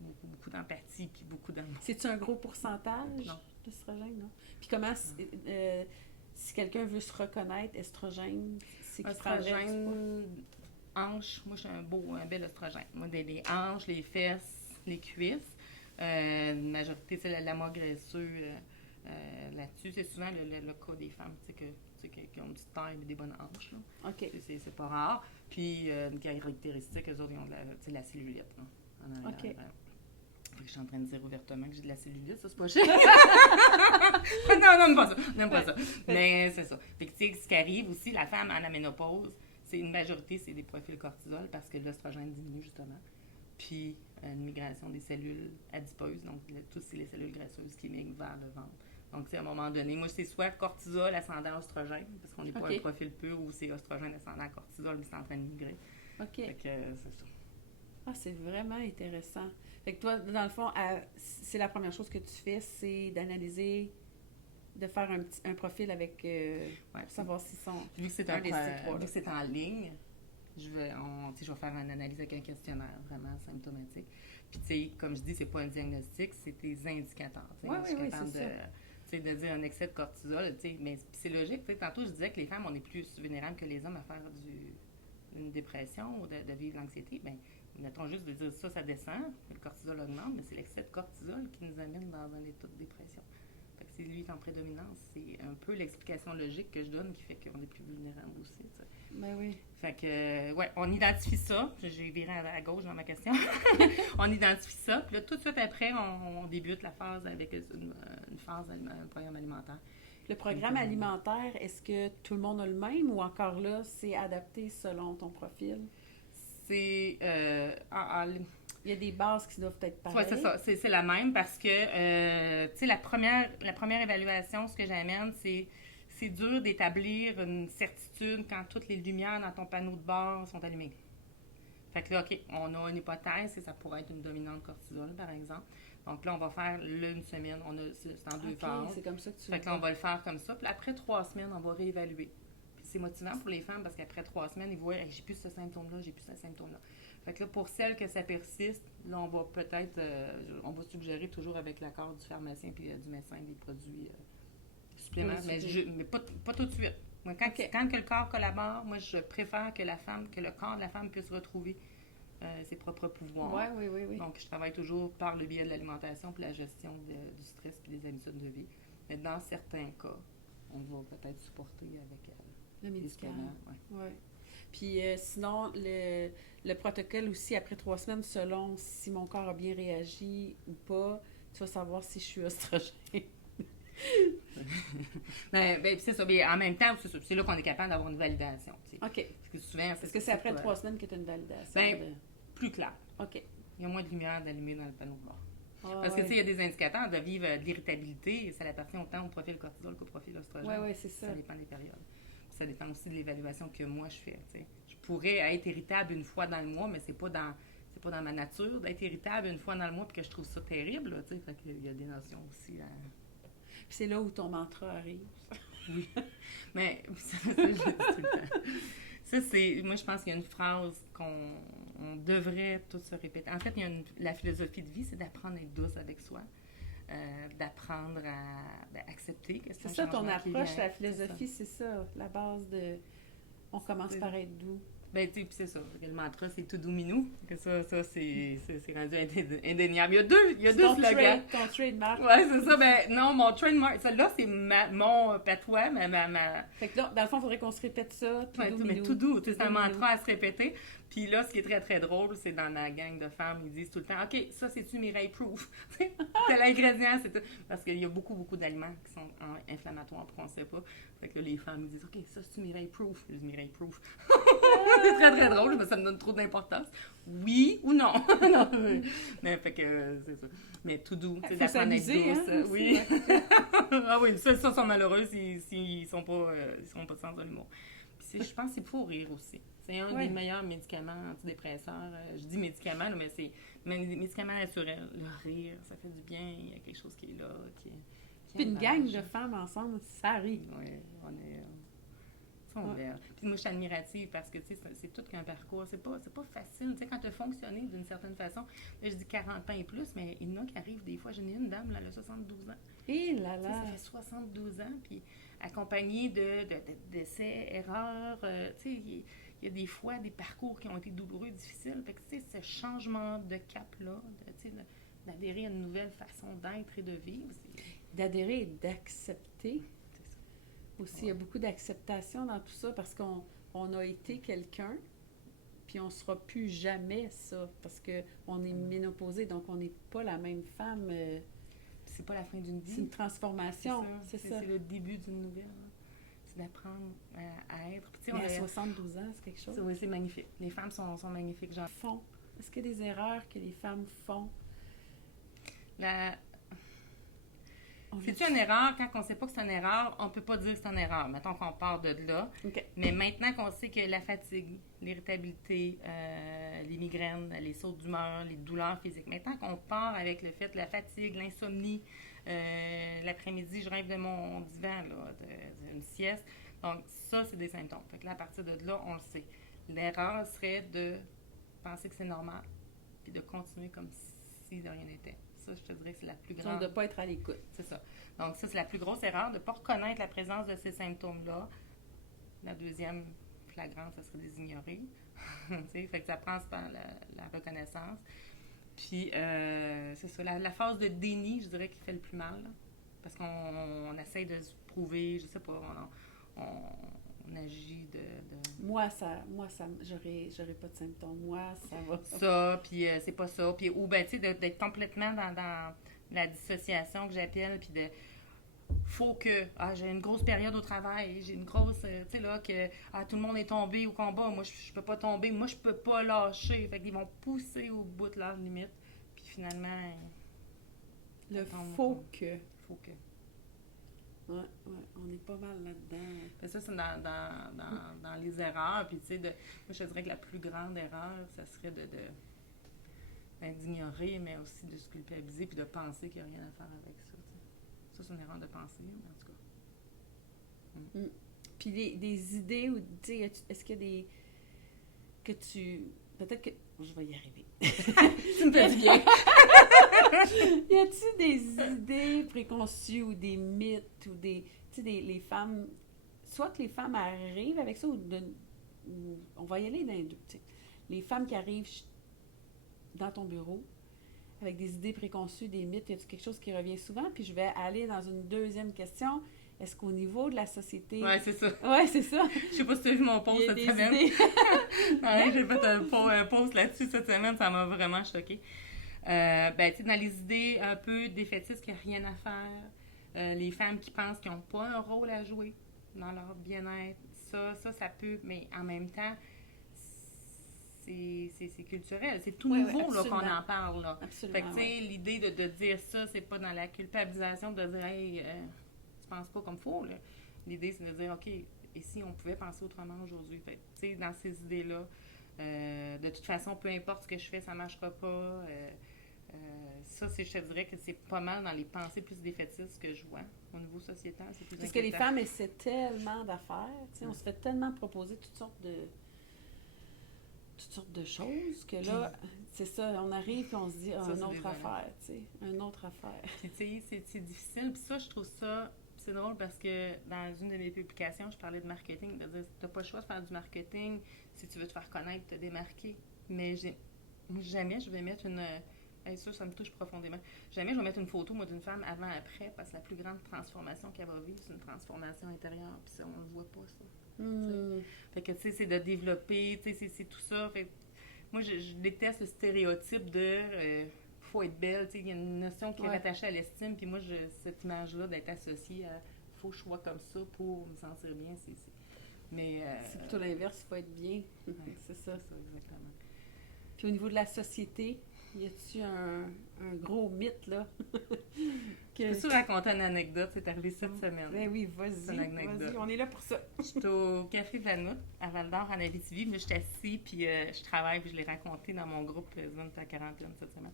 beaucoup d'empathie puis beaucoup d'amour. C'est-tu un gros pourcentage d'oestrogène, non? Puis comment, si quelqu'un veut se reconnaître, estrogène, c'est qui Oestrogène, hanches. Moi, j'ai un bel oestrogène. Moi, les hanches, les fesses, les cuisses. Une majorité, c'est l'amas graisseux. Là-dessus, c'est souvent le cas des femmes qui ont une petite taille et des bonnes hanches. Là. OK. C'est pas rare. Puis, une caractéristique, eux autres, ils ont de la cellulite. Là, en arrière. OK. Je suis en train de dire ouvertement que j'ai de la cellulite, ça, c'est pas cher. non, n'aime pas ça. Mais c'est ça. Puis, tu sais, ce qui arrive aussi, la femme en la ménopause, c'est une majorité, c'est des profils cortisol parce que l'oestrogène diminue, justement. Puis, une migration des cellules adipeuses, donc toutes les cellules graisseuses qui migrent vers le ventre. Donc, à un moment donné, moi, c'est soit cortisol ascendant oestrogène, parce qu'on n'est pas un profil pur, ou c'est oestrogène ascendant cortisol, mais c'est en train de migrer. OK. Fait que c'est ça. Ah, c'est vraiment intéressant. Fait que toi, dans le fond, c'est la première chose que tu fais, c'est d'analyser, de faire un profil avec, pour savoir s'ils sont... Vu que c'est vu que c'est en ligne, je vais faire une analyse avec un questionnaire vraiment symptomatique. Puis, tu sais, comme je dis, c'est pas un diagnostic, c'est des indicateurs. Oui, c'est ça. De dire un excès de cortisol, mais c'est logique. Tantôt, je disais que les femmes, on est plus vulnérables que les hommes à faire une dépression ou de vivre l'anxiété. Bien, mettons juste de dire ça descend, le cortisol augmente, mais c'est l'excès de cortisol qui nous amène dans un état de dépression. Fait que si lui est en prédominance, c'est un peu l'explication logique que je donne qui fait qu'on est plus vulnérable aussi. T'sais. Ben oui. Fait que, on identifie ça. J'ai viré à gauche dans ma question. On identifie ça. Puis là, tout de suite après, on débute la phase avec une phase, un programme alimentaire. Le programme alimentaire, est-ce que tout le monde a le même ou encore là, c'est adapté selon ton profil? C'est... il y a des bases qui doivent être pareilles. Oui, c'est ça. C'est la même parce que, tu sais, la première évaluation, ce que j'amène, c'est dur d'établir une certitude quand toutes les lumières dans ton panneau de bord sont allumées. Fait que là, OK, on a une hypothèse et ça pourrait être une dominante cortisol, par exemple. Donc là, on va faire une semaine. C'est en 2 phases. C'est comme ça que tu Fait que là, on va le faire comme ça. Puis après 3 semaines, on va réévaluer. Puis c'est motivant pour les femmes parce qu'après 3 semaines, ils voient hey, j'ai plus ce symptôme-là, j'ai plus ce symptôme-là. Fait que là, pour celles que ça persiste, là, on va peut-être, on va suggérer toujours avec l'accord du pharmacien puis du médecin des produits supplémentaires, mais pas tout de suite. Moi, quand que le corps collabore, moi, je préfère que le corps de la femme puisse retrouver ses propres pouvoirs. Oui. Donc, je travaille toujours par le biais de l'alimentation puis la gestion du stress puis des habitudes de vie. Mais dans certains cas, on va peut-être supporter avec le médicament. Ouais. Puis sinon, le protocole aussi, après 3 semaines, selon si mon corps a bien réagi ou pas, tu vas savoir si je suis oestrogène. C'est ça. Mais en même temps, c'est là qu'on est capable d'avoir une validation. OK. Parce que souvent, est-ce que c'est après 3 semaines que tu as une validation? Plus clair. OK. Il y a moins de lumière d'allumer dans le panneau de bord. Parce que, tu sais, il y a des indicateurs de vivre de l'irritabilité, ça appartient autant au profil cortisol qu'au profil oestrogène. Oui, c'est ça. Ça dépend des périodes. Puis ça dépend aussi de l'évaluation que moi je fais, tu sais. Je pourrais être irritable une fois dans le mois, mais c'est pas dans ma nature d'être irritable une fois dans le mois, puis que je trouve ça terrible, tu sais. Fait qu'il y a des notions aussi. Puis c'est là où ton mantra arrive. Oui. Mais ça, je le dis tout le temps. Ça, c'est... Moi, je pense qu'il y a une phrase qu'on devrait tous se répéter. En fait, la philosophie de vie, c'est d'apprendre à être douce avec soi, d'apprendre à accepter que c'est ça ton approche, la philosophie, c'est ça. La base de... On commence par être doux. Ben, tu sais, puis c'est ça. Le mantra, c'est tout doux minou. Que ça c'est rendu indéniable. Il y a deux slogans. Ton trademark. Ouais, c'est ça. Ben, non, mon trademark, celle-là, c'est mon patois, ma... Fait que là, dans le fond, il faudrait qu'on se répète ça. Tout doux, mais tout doux. C'est un mantra à se répéter. Puis là, ce qui est très, très drôle, c'est dans la gang de femmes, ils disent tout le temps, OK, ça, c'est-tu Mireille Proof? C'est l'ingrédient, c'est tout. Parce qu'il y a beaucoup, beaucoup d'aliments qui sont inflammatoires, puis qu'on ne sait pas. Fait que là, les femmes, ils disent, OK, ça, c'est-tu Mireille Proof? Je dis Mireille Proof. C'est très, très drôle, mais ça me donne trop d'importance. Oui ou non? Non. Mais fait que, c'est ça. Mais tout doux, c'est d'apprendre à être douce. Hein, oui. Ah oui, ça sont malheureux s'ils sont pas de sens de l'humour. Puis je pense qu'il faut rire aussi. C'est un des meilleurs médicaments antidépresseurs. Je dis médicaments, là, mais c'est médicaments naturels. Le rire, ça fait du bien. Il y a quelque chose qui est là. Puis une gang de femmes ensemble, ça rit. Oui, on est... Puis moi, je suis admirative parce que, tu sais, c'est tout qu'un parcours. C'est pas facile. Tu sais, quand tu as fonctionné d'une certaine façon, là, je dis 40 ans et plus, mais il y en a qui arrivent des fois. J'en ai une dame, là, elle a 72 ans. Et là là! Ça fait 72 ans, puis accompagnée d'essais, erreurs. Tu sais, il y a des fois des parcours qui ont été douloureux, difficiles. Fait que, tu sais, ce changement de cap-là, tu sais, d'adhérer à une nouvelle façon d'être et de vivre. D'adhérer et d'accepter. Aussi, il y a beaucoup d'acceptation dans tout ça parce qu'on a été quelqu'un, puis on ne sera plus jamais ça parce qu'on est ménopausé, donc on n'est pas la même femme. C'est pas la fin d'une vie. C'est une transformation, c'est ça. C'est le début d'une nouvelle. C'est d'apprendre à être. Puis, mais à 72 ans, c'est quelque chose. Oui, c'est magnifique. Les femmes sont magnifiques. Genre. Est-ce qu'il y a des erreurs que les femmes font? C'est-tu une erreur? Quand on ne sait pas que c'est une erreur, on ne peut pas dire que c'est une erreur. Mettons qu'on part de là. Okay. Mais maintenant qu'on sait que la fatigue, l'irritabilité, les migraines, les sauts d'humeur, les douleurs physiques, maintenant qu'on part avec le fait de la fatigue, l'insomnie, l'après-midi, je rêve de mon divan, d'une sieste. Donc, ça, c'est des symptômes. Fait que là, à partir de là, on le sait. L'erreur serait de penser que c'est normal, puis de continuer comme si de rien n'était. Ça, je te dirais que c'est la plus grande... De ne pas être à l'écoute. C'est ça. Donc, ça, c'est la plus grosse erreur, de ne pas reconnaître la présence de ces symptômes-là. La deuxième flagrante, ça serait de les ignorer. Fait que ça passe par la reconnaissance. Puis, c'est ça. La phase de déni, je dirais, qui fait le plus mal. Là, parce qu'on essaie de se prouver, je sais pas, on agit de... Moi, j'aurais pas de symptômes. Moi, ça va. Ça, puis c'est pas ça. Puis, ou, ben, tu sais, d'être complètement dans la dissociation que j'appelle, puis de... Faut que... j'ai une grosse période au travail, j'ai une grosse... tu sais, là, que tout le monde est tombé au combat, moi, je peux pas tomber, moi, je peux pas lâcher. Fait qu'ils vont pousser au bout de leur limite. Puis, finalement... Faut que... Ouais, on est pas mal là-dedans. Mais ça, c'est dans les erreurs. Puis, tu sais, moi, je te dirais que la plus grande erreur, ça serait d'ignorer, mais aussi de se culpabiliser, puis de penser qu'il n'y a rien à faire avec ça. T'sais. Ça, c'est une erreur de pensée, mais en tout cas. Puis, des idées, ou, tu sais, est-ce qu'il y a des... que tu... Peut-être que... Je vais y arriver. Tu me fais du bien. Y a-t-il des idées préconçues ou des mythes ou des... Tu sais, les femmes... Soit que les femmes arrivent avec ça ou on va y aller dans les deux. Tu sais. Les femmes qui arrivent dans ton bureau avec des idées préconçues, des mythes, y a-t-il quelque chose qui revient souvent? Puis je vais aller dans une deuxième question. Est-ce qu'au niveau de la société... Ouais, c'est ça. Ouais, c'est ça. Je sais pas si tu as vu mon post cette semaine. Ouais, j'ai fait un post là-dessus cette semaine, ça m'a vraiment choquée. Ben, tu sais, dans les idées un peu défaitistes qu'il n'y a rien à faire, les femmes qui pensent qu'ils n'ont pas un rôle à jouer dans leur bien-être, ça peut, mais en même temps, c'est c'est culturel. C'est tout Oui, nouveau oui, là, qu'on absolument. en parle. Là. Absolument, Fait que, tu sais, ouais. l'idée de dire ça, c'est pas dans la culpabilisation de dire, hey, tu penses pas comme faut. Là. L'idée, c'est de dire, OK, et si on pouvait penser autrement aujourd'hui? Fait que, tu sais, dans ces idées-là, de toute façon, peu importe ce que je fais, ça marchera pas. Ça, je te dirais que c'est pas mal dans les pensées plus défaitistes que je vois au niveau sociétal. C'est plus Parce que les inquiétant. femmes essaient tellement d'affaires, tu sais, on se fait tellement proposer toutes sortes de choses que là, c'est ça, on arrive et on se dit, ah, Ça, une c'est autre désolant. affaire, tu sais, une autre affaire. Puis, tu sais, c'est difficile. Puis ça, je trouve ça... C'est drôle parce que dans une de mes publications, je parlais de marketing. De dire, t'as pas le choix de faire du marketing si tu veux te faire connaître, te démarquer. Mais jamais je vais mettre une... ça me touche profondément. Jamais je vais mettre une photo, moi, d'une femme avant-après, parce que la plus grande transformation qu'elle va vivre, c'est une transformation intérieure. Puis ça, on le voit pas, ça. Fait que, tu sais, c'est de développer, tu sais, c'est tout ça. Fait que, moi, je déteste le stéréotype de faut être belle. Tu sais, il y a une notion qui est rattachée à l'estime. Puis moi, cette image-là d'être associée à faut que je sois comme ça pour me sentir bien, Mais, c'est plutôt l'inverse, il faut être bien. Ouais, c'est ça. exactement. Puis au niveau de la société, y a-tu un gros mythe, là? Peux-tu raconter une anecdote? C'est arrivé cette semaine. Ben oui, vas-y, on est là pour ça. J'étais au Café Vanout, à Val-d'Or, en Abitibi. Puis là, j'étais assis, puis je travaille, puis je l'ai raconté dans mon groupe Zone à quarantaine cette semaine.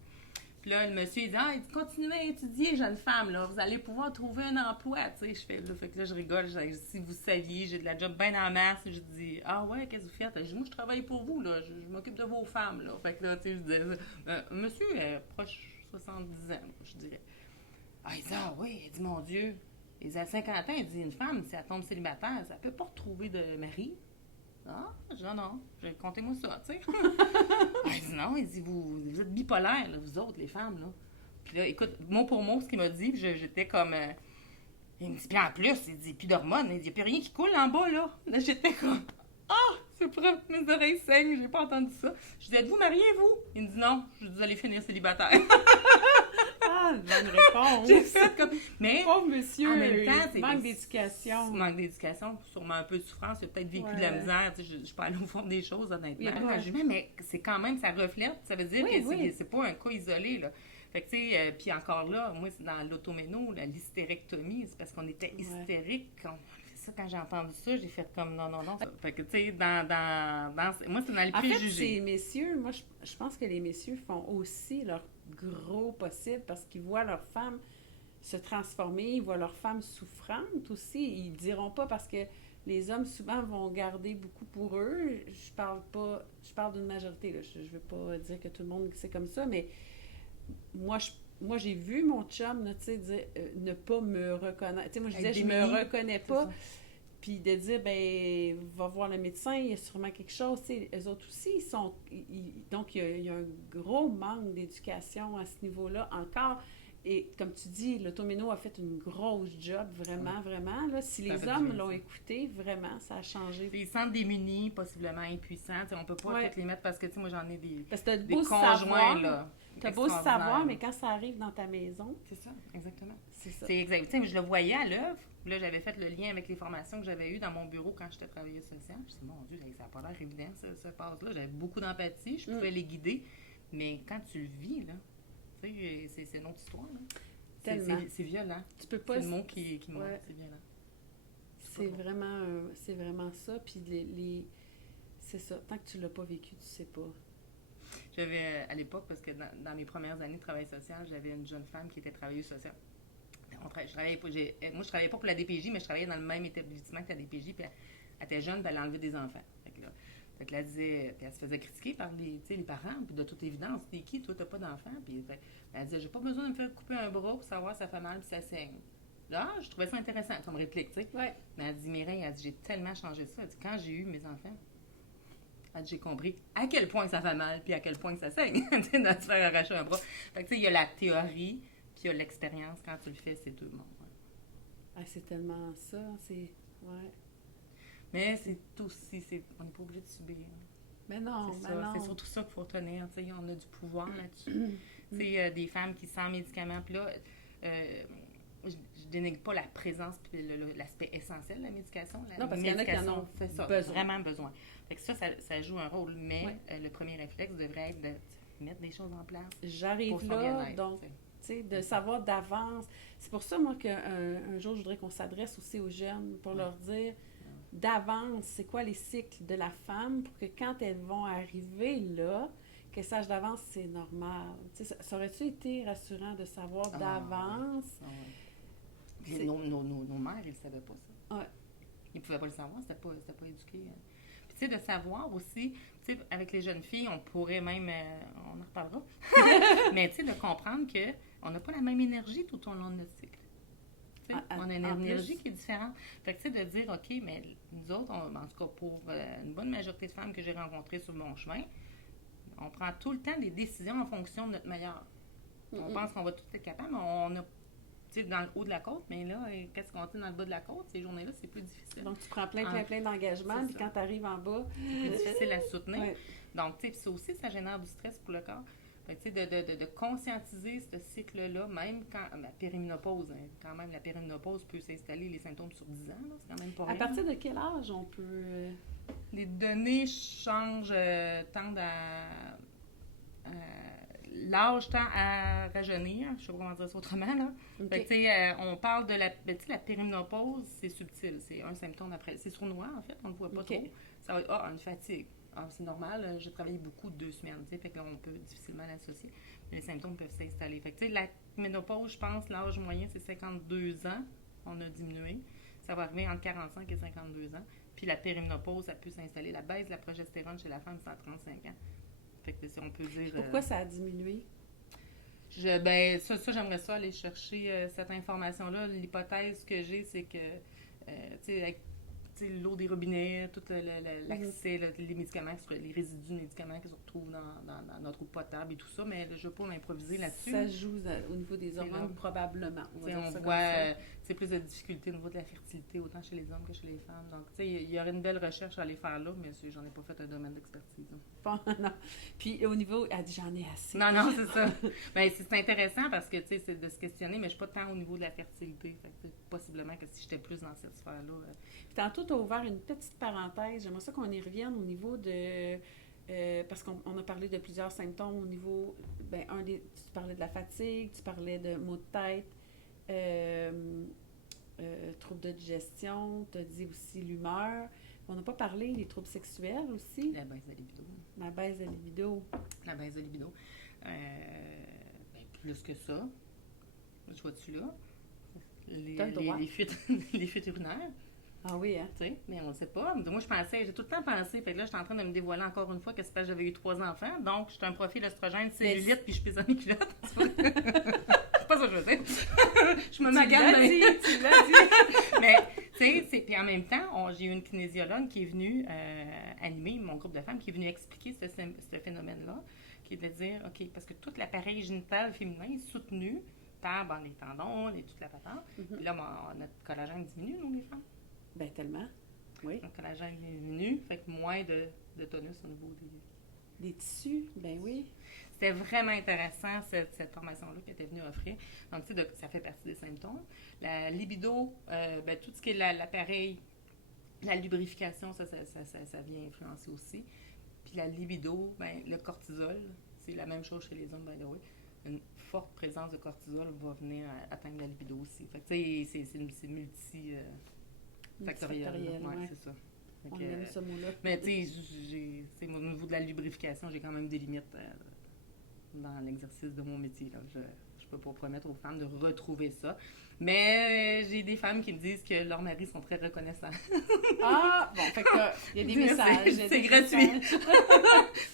Puis là, le monsieur, il dit, il dit, continuez à étudier, jeune femme, là, vous allez pouvoir trouver un emploi, tu sais. Je fais, là, fait que là, je rigole, si vous saviez, j'ai de la job bien en masse. Je dis, ah ouais, qu'est-ce que vous faites? Je dis, moi, je travaille pour vous, là, je m'occupe de vos femmes, là. Fait que là, tu sais, je disais, monsieur, proche 70 ans, je dirais. Il dit, ah oui, il dit, mon Dieu, il dit, à 50 ans, il dit, une femme, si elle tombe célibataire, ça peut pas retrouver de mari. Ah, je dis, non, comptez-moi ça, tu sais. Il dit, non, il dit, vous êtes bipolaires, là, vous autres, les femmes, là. Puis là, écoute, mot pour mot, ce qu'il m'a dit, puis j'étais comme... il me dit, puis en plus, il dit, plus d'hormones, il dit, il n'y a plus rien qui coule en bas, là. Là, j'étais comme, c'est vrai, mes oreilles saignent, j'ai pas entendu ça. Je dis, êtes-vous mariés, vous? Il me dit, non. Je dis, vous allez finir célibataire. Bonne réponse. J'ai fait comme... Mais, pauvre monsieur, en même temps, c'est... manque d'éducation. Manque d'éducation, sûrement un peu de souffrance, il a peut-être vécu de la misère, tu sais, je suis pas allée au fond des choses, honnêtement. Mais c'est quand même, ça reflète, ça veut dire que c'est pas un cas isolé, là. Fait que, tu sais, puis encore là, moi, c'est dans l'automéno, l'hystérectomie, c'est parce qu'on était hystérique. Quand j'ai entendu ça, j'ai fait comme non. Fait que, tu sais, moi, c'est dans les préjugés. En fait, ces messieurs, moi, je pense que les messieurs font aussi leur gros possible parce qu'ils voient leurs femmes se transformer, ils voient leurs femmes souffrantes aussi. Ils ne diront pas parce que les hommes, souvent, vont garder beaucoup pour eux. Je parle d'une majorité, là. Je ne veux pas dire que tout le monde c'est comme ça, mais moi, j'ai vu mon chum, tu sais, dire ne pas me reconnaître. Tu sais, moi, je disais, je me reconnais pas. Puis de dire, ben, va voir le médecin, il y a sûrement quelque chose. Tu sais, eux autres aussi, donc, il y a un gros manque d'éducation à ce niveau-là encore. Et comme tu dis, l'automéno a fait une grosse job, vraiment, vraiment. Là, si les hommes l'ont écouté, vraiment, ça a changé. Ils se sentent démunis, possiblement impuissants. T'sais, on peut pas toutes les mettre parce que, tu sais, moi, j'en ai des conjoints, là. T'as beau savoir, mais quand ça arrive dans ta maison... C'est ça, exactement. C'est ça. C'est exact. Tu sais, je le voyais à l'œuvre. Là, j'avais fait le lien avec les formations que j'avais eues dans mon bureau quand j'étais travailleuse sociale. Je me suis dit, mon Dieu, ça n'a pas l'air évident, ce passe-là. J'avais beaucoup d'empathie, je pouvais les guider. Mais quand tu le vis, là, tu sais, c'est une autre histoire, là. C'est violent. Tu peux pas... C'est le mot qui monte, c'est violent. C'est vraiment ça. Puis c'est ça. Tant que tu l'as pas vécu, tu sais pas. J'avais, à l'époque, parce que dans mes premières années de travail social, j'avais une jeune femme qui était travailleuse sociale. Moi, je travaillais pas pour la DPJ, mais je travaillais dans le même établissement que la DPJ, puis elle était jeune, puis elle enlevait des enfants. Fait que là, elle disait, puis elle se faisait critiquer par les parents, puis de toute évidence, t'es qui, toi, t'as pas d'enfant? Puis elle disait, j'ai pas besoin de me faire couper un bras pour savoir si ça fait mal puis ça saigne. Là, je trouvais ça intéressant comme réplique, tu sais. Ouais. Mais elle dit, Mireille, elle dit, j'ai tellement changé ça. Elle dit, quand j'ai eu mes enfants, j'ai compris à quel point ça fait mal puis à quel point ça saigne de se faire arracher un bras. Fait que, tu sais, il y a la théorie puis il y a l'expérience. Quand tu le fais, c'est tout le monde. Ouais. C'est tellement ça. Ouais. Mais c'est aussi... on n'est pas obligé de subir. Mais non, c'est surtout ça qu'il faut retenir. Tu sais, on a du pouvoir là-dessus. Tu sais, des femmes qui sont sans médicaments. Puis là, je je dénigre pas la présence puis l'aspect essentiel de la médication. Non, parce qu'il y en a qui en ont fait ça, vraiment besoin. Fait que ça joue un rôle, mais le premier réflexe devrait être de mettre des choses en place. J'arrive là, donc, tu sais, de savoir d'avance. C'est pour ça, moi, qu'un jour, je voudrais qu'on s'adresse aussi aux jeunes pour leur dire d'avance, c'est quoi les cycles de la femme pour que quand elles vont arriver là, qu'elles sachent d'avance, c'est normal. Tu sais, ça aurait-tu été rassurant de savoir d'avance? Nos mères, ils ne savaient pas ça. Ouais. Ils ne pouvaient pas le savoir, c'était pas éduqué. Puis, tu sais, de savoir aussi, tu sais, avec les jeunes filles, on pourrait même, on en reparlera, mais tu sais, de comprendre qu'on n'a pas la même énergie tout au long de notre cycle. On a une énergie qui est différente. Fait que, tu sais, de dire, OK, mais nous autres, en tout cas, pour une bonne majorité de femmes que j'ai rencontrées sur mon chemin, on prend tout le temps des décisions en fonction de notre meilleur. On pense qu'on va tout être capable, mais on a, tu sais, dans le haut de la côte, mais là, qu'est-ce qu'on est dans le bas de la côte? Ces journées-là, c'est plus difficile. Donc, tu prends plein d'engagements, puis quand tu arrives en bas... C'est plus difficile à soutenir. Ouais. Donc, tu sais, ça aussi, ça génère du stress pour le corps. Fait que, tu sais, de conscientiser ce cycle-là, même quand la périménopause, quand même, la périménopause peut s'installer les symptômes sur 10 ans, là, c'est quand même pas rien. À partir de quel âge on peut... Les données changent, tendent l'âge tend à rajeunir, je sais pas comment dire ça autrement, là. Okay. Fait que, tu sais, on parle de la périménopause, c'est subtil, c'est un symptôme après, c'est sournois, en fait, on ne le voit pas trop. Ça va être, une fatigue. C'est normal, j'ai travaillé beaucoup 2 semaines, tu sais, fait que là, on peut difficilement l'associer. Mais les symptômes peuvent s'installer. Fait que, tu sais, la ménopause, je pense, l'âge moyen, c'est 52 ans. On a diminué. Ça va arriver entre 45 et 52 ans. Puis la périménopause, ça peut s'installer. La baisse de la progestérone chez la femme, c'est à 35 ans. Fait que, si on peut dire... Pourquoi ça a diminué? Ça, j'aimerais ça aller chercher cette information-là. L'hypothèse que j'ai, c'est que, tu sais, avec l'eau des robinets, tout l'accès, les médicaments, les résidus de médicaments qui se retrouvent dans notre eau potable et tout ça, mais je ne veux pas m'improviser là-dessus. Ça joue au niveau des hormones, probablement. On voit plus de difficultés au niveau de la fertilité, autant chez les hommes que chez les femmes. Donc, tu sais, il y aurait une belle recherche à aller faire là, mais j'en ai pas fait un domaine d'expertise. Bon, non. Puis au niveau, elle dit j'en ai assez. Non, c'est ça. Ben, c'est intéressant parce que, tu sais, c'est de se questionner, mais je ne suis pas tant au niveau de la fertilité. Fait que, possiblement que si j'étais plus dans cette sphère-là. Puis tantôt, tu as ouvert une petite parenthèse. J'aimerais ça qu'on y revienne au niveau de... parce qu'on a parlé de plusieurs symptômes au niveau... tu parlais de la fatigue, tu parlais de maux de tête, troubles de digestion, tu as dit aussi l'humeur. On n'a pas parlé des troubles sexuels aussi. La baisse de libido. La baisse de libido. La baisse de libido. Plus que ça. Je vois-tu là? Les fuites urinaires. Ah oui, hein? Tu sais, mais on ne sait pas. Moi, j'ai tout le temps pensé. Fait que là, je suis en train de me dévoiler encore une fois que c'est parce que j'avais eu 3 enfants. Donc, j'étais un profil d'oestrogène, cellulite, puis je pèse dans mes culottes. C'est pas ça que je veux dire. Je me magane. Tu l'as dit. Mais, tu sais, puis en même temps, j'ai eu une kinésiologue qui est venue animer mon groupe de femmes, qui est venue expliquer ce phénomène-là, qui est de dire, OK, parce que tout l'appareil génital féminin est soutenu par les tendons et toute la patente. Puis là, notre collagène diminue, nous, les femmes. Ben tellement, oui. Donc, collagène diminue, fait que moins de tonus au niveau des tissus, ben oui. C'était vraiment intéressant, cette formation-là qu'elle était venue offrir. Donc, tu sais, ça fait partie des symptômes. La libido, tout ce qui est l'appareil, la lubrification, ça vient influencer aussi. Puis la libido, le cortisol, c'est la même chose chez les hommes, by the way. Une forte présence de cortisol va venir atteindre la libido aussi. Fait que, tu sais, c'est multifactoriel. Ouais. C'est ça. On aime ce mot-là. Mais tu sais, au niveau de la lubrification, j'ai quand même des limites dans l'exercice de mon métier. Là. Je ne peux pas promettre aux femmes de retrouver ça. Mais j'ai des femmes qui me disent que leurs maris sont très reconnaissants. Ah! Bon, fait que il y a des messages. C'est gratuit.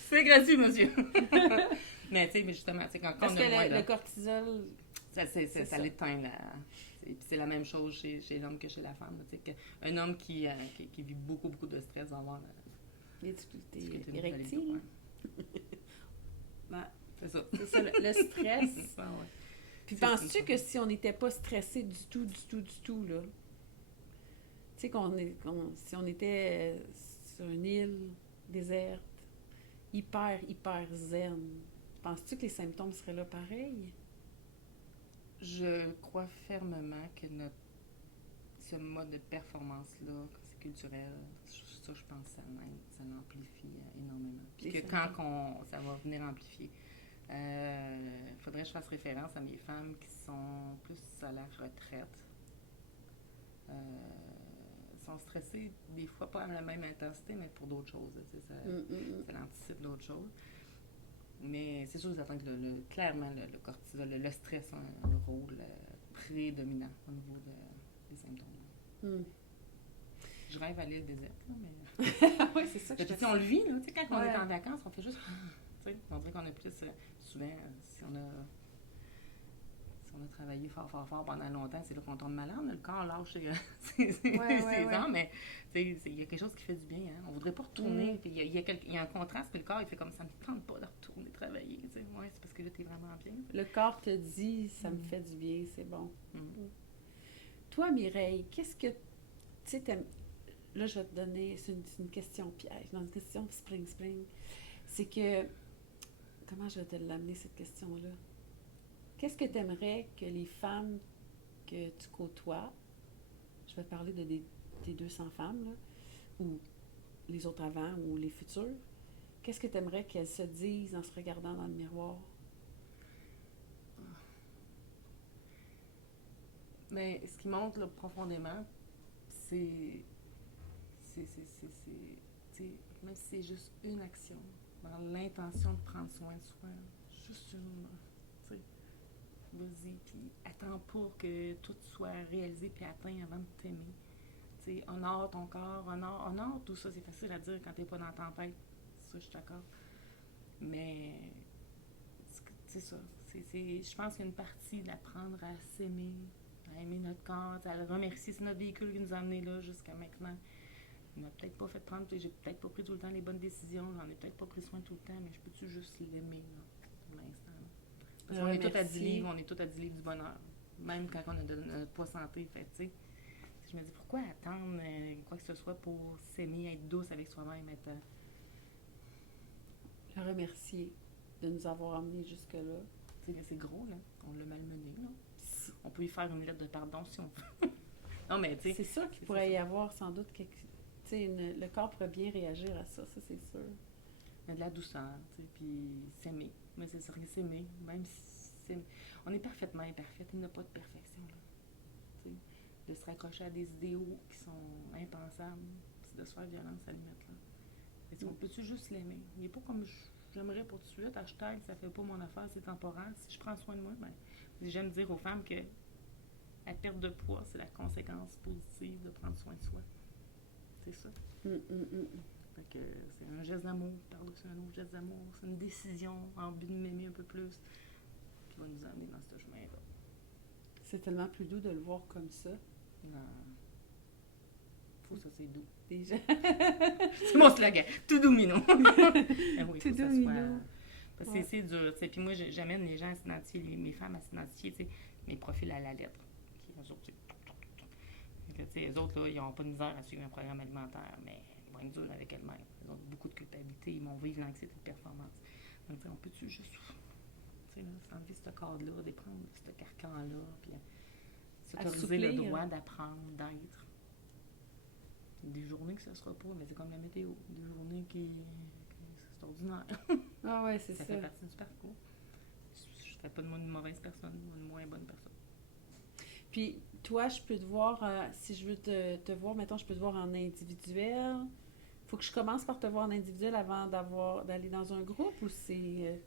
C'est gratuit, monsieur. Mais tu sais, justement, quand parce on que a moins le cortisol... Ça l'éteint, c'est la même chose chez l'homme que chez la femme. Un homme qui vit beaucoup de stress va avoir des difficultés érectiles. C'est ça. C'est ça, le stress. Ah, ouais. Puis penses-tu que si on n'était pas stressé du tout, là, tu sais, si on était sur une île déserte, hyper zen, penses-tu que les symptômes seraient là pareil? Je crois fermement que ce mode de performance-là, c'est culturel, ça, je pense que ça l'amplifie énormément. Puis que ça va venir amplifier. Il faudrait que je fasse référence à mes femmes qui sont plus à la retraite. Sont stressées, des fois pas à la même intensité, mais pour d'autres choses. Ça anticipe d'autres choses. Mais c'est sûr que j'attends que clairement le cortisol, le stress a un rôle prédominant au niveau des symptômes. Je rêve à l'île déserte, là, mais... oui, c'est ça que je on le vit, là, quand on est en vacances, on fait juste... on dirait qu'on a plus... souvent, si on a travaillé fort pendant longtemps, c'est là qu'on tombe malade. Le corps lâche ses armes, mais il y a quelque chose qui fait du bien. Hein? On voudrait pas retourner. Puis il y a un contraste, puis le corps, il fait comme ça me tente pas de retourner travailler. Ouais, c'est parce que là, t'es vraiment bien. Le corps te dit, ça me fait du bien, c'est bon. Toi, Mireille, qu'est-ce que... Tu sais, là, je vais te donner... C'est une question piège, non, une question spring. C'est que... Comment je vais te l'amener, cette question-là? Qu'est-ce que tu aimerais que les femmes que tu côtoies, je vais te parler de tes 200 femmes, là, ou les autres avant, ou les futures, qu'est-ce que tu aimerais qu'elles se disent en se regardant dans le miroir? Mais ce qui monte là, profondément, c'est même si c'est juste une action, dans l'intention de prendre soin de soi, juste une, tu sais, vas-y, puis attends pas que tout soit réalisé puis atteint avant de t'aimer. Tu sais, honore ton corps, honore tout ça, c'est facile à dire quand t'es pas dans la tempête, ça, je suis d'accord. Mais, c'est ça, je pense qu'il y a une partie d'apprendre à s'aimer, à aimer notre corps, à le remercier, c'est notre véhicule qui nous a amenés là jusqu'à maintenant. Il m'a peut-être pas fait prendre, j'ai peut-être pas pris tout le temps les bonnes décisions, j'en ai peut-être pas pris soin tout le temps, mais je peux-tu juste l'aimer, là, pour l'instant, là? Parce qu'on est tous à 10 livres, du bonheur, même quand on a de notre poids santé, fait, tu sais. Je me dis, pourquoi attendre quoi que ce soit pour s'aimer, être douce avec soi-même, être... Le remercier de nous avoir amenés jusque-là. Tu sais, c'est gros, là, on l'a malmené, là. On peut y faire une lettre de pardon si on veut. Non, mais tu sais... C'est sûr qu'il pourrait y avoir sans doute quelque... le corps pourrait bien réagir à ça, ça c'est sûr. Il y a de la douceur, tu sais, puis s'aimer. Mais c'est ça, s'aimer, même si on est parfaitement imparfait, il n'y a pas de perfection, là. Tu sais, de se raccrocher à des idéaux qui sont impensables, c'est de se faire violence à la limite, là. Et on peut-tu juste l'aimer? Il n'est pas comme j'aimerais pour tout de suite, hashtag, ça fait pas mon affaire, c'est temporaire. Si je prends soin de moi, ben, j'aime dire aux femmes que la perte de poids, c'est la conséquence positive de prendre soin de soi. C'est ça. Fait que c'est un geste d'amour, par-dessus un autre geste d'amour. C'est une décision en but de m'aimer un peu plus qui va nous amener dans ce chemin-là. C'est tellement plus doux de le voir comme ça. Faut ça, c'est doux. Déjà. C'est mon slogan. Tout doux, Minou. Oui, tout doux, Minou. Parce que c'est dur, tu sais. Puis moi, j'amène les gens à s'identifier, mes femmes à s'identifier, tu sais, mes profils à la lettre. Les autres, là, ils n'ont pas de misère à suivre un programme alimentaire, mais ils vont être durs avec elles-mêmes. Ils ont beaucoup de culpabilité, ils vont vivre l'anxiété de performance. Donc, on peut-tu juste s'enlever ce cadre-là, déprendre ce carcan-là, puis s'autoriser le droit d'apprendre, d'être. Des journées que ça ne sera pas, mais c'est comme la météo. Des journées c'est ordinaire. Ah ouais, c'est ça. Ça fait partie du parcours. Je ne fais pas de moi une mauvaise personne ou une moins bonne personne. Puis, toi, je peux te voir, si je veux te voir, mettons, je peux te voir en individuel. Faut que je commence par te voir en individuel avant d'aller dans un groupe ou c'est...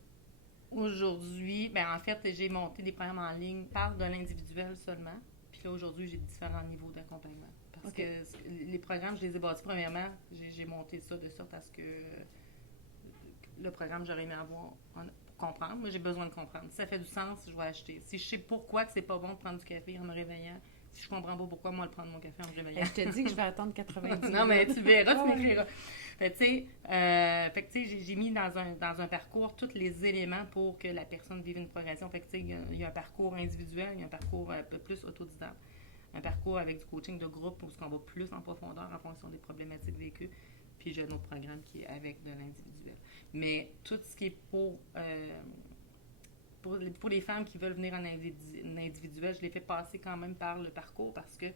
Aujourd'hui, en fait, j'ai monté des programmes en ligne, parle de l'individuel seulement. Puis là, aujourd'hui, j'ai différents niveaux d'accompagnement. Parce que les programmes, je les ai bâtis premièrement, j'ai monté ça de sorte à ce que le programme, j'aurais aimé avoir pour comprendre. Moi, j'ai besoin de comprendre. Si ça fait du sens, je vais acheter. Si je sais pourquoi que c'est pas bon de prendre du café en me réveillant, si je comprends pas pourquoi moi le prendre mon café en me réveillant. Je te dis que je vais attendre 90 Non, mais tu verras, tu m'écriras. Fait que tu sais, j'ai mis dans un parcours tous les éléments pour que la personne vive une progression. Fait que tu sais, il y a un parcours individuel, il y a un parcours un peu plus autodidacte. Un parcours avec du coaching de groupe où on va plus en profondeur en fonction des problématiques vécues. Puis j'ai un autre programme qui est avec de l'individuel. Mais tout ce qui est pour pour les femmes qui veulent venir en individuel, je les fais passer quand même par le parcours parce que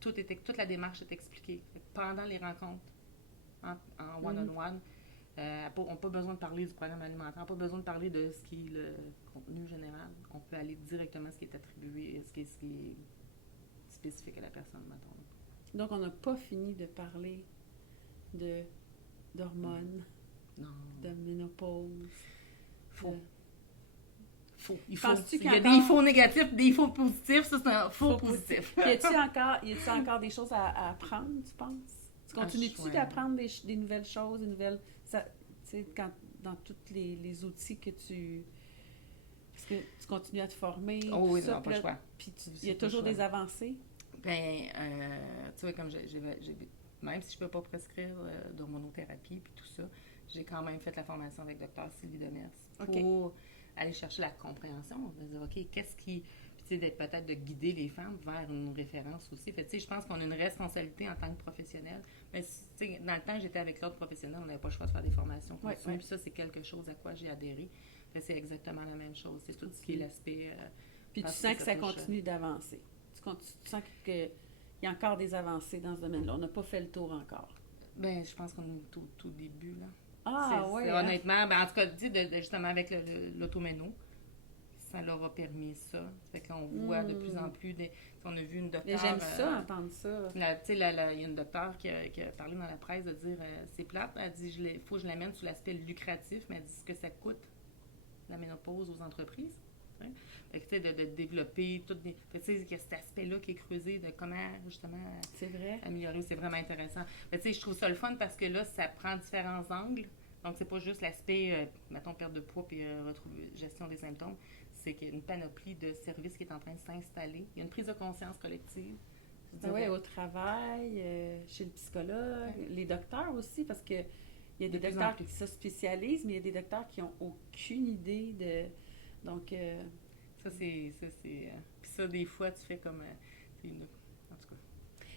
toute la démarche est expliquée. Pendant les rencontres en one-on-one, on n'a pas besoin de parler du programme alimentaire, on n'a pas besoin de parler de ce qui est le contenu général. On peut aller directement à ce qui est attribué, ce qui est spécifique à la personne, mettons. Donc, on n'a pas fini de parler d'hormones, de ménopause. Faux. Il y a des faux négatifs, des faux positifs. Ça, c'est un faux positif. Y a-t-il encore des choses à apprendre, tu penses? Tu continues-tu d'apprendre des nouvelles choses, dans tous les outils que tu... Parce que tu continues à te former. Oh oui, non, pas le choix. Puis il y a toujours des avancées. Ben, tu vois, comme même si je ne peux pas prescrire d'hormonothérapie puis tout ça, j'ai quand même fait la formation avec Dr. Sylvie Demers pour aller chercher la compréhension. On va dire, OK, qu'est-ce qui... Puis, peut-être de guider les femmes vers une référence aussi. Fait, je pense qu'on a une responsabilité en tant que professionnel. Mais dans le temps que j'étais avec l'autre professionnel, on n'avait pas le choix de faire des formations continues. Puis ça, c'est quelque chose à quoi j'ai adhéré. Fait, c'est exactement la même chose. C'est tout ce qui est l'aspect... puis tu sens que ça continue d'avancer. Tu sens qu'il y a encore des avancées dans ce domaine-là. On n'a pas fait le tour encore. Bien, je pense qu'on est au tout début, là. Oui. Honnêtement, en tout cas, justement, avec l'automéno, ça leur a permis ça. Ça fait qu'on voit de plus en plus on a vu une docteure... J'aime ça, entendre ça. Il y a une docteure qui a parlé dans la presse de dire c'est plate. Elle dit il faut que je l'amène sur l'aspect lucratif, mais elle dit ce que ça coûte, la ménopause aux entreprises. Fait que, de développer tout des... Fait que, il y a cet aspect-là qui est creusé de comment, justement, améliorer. C'est vraiment intéressant. Fait, je trouve ça le fun parce que là, ça prend différents angles. Donc, c'est pas juste l'aspect, mettons, perte de poids puis gestion des symptômes. C'est qu'il y a une panoplie de services qui est en train de s'installer. Il y a une prise de conscience collective. Oui, au travail, chez le psychologue, les docteurs aussi, parce que il y a des docteurs qui se spécialisent, mais il y a des docteurs qui n'ont aucune idée de... Donc... Ça, c'est... Puis ça, des fois, tu fais comme... en tout cas...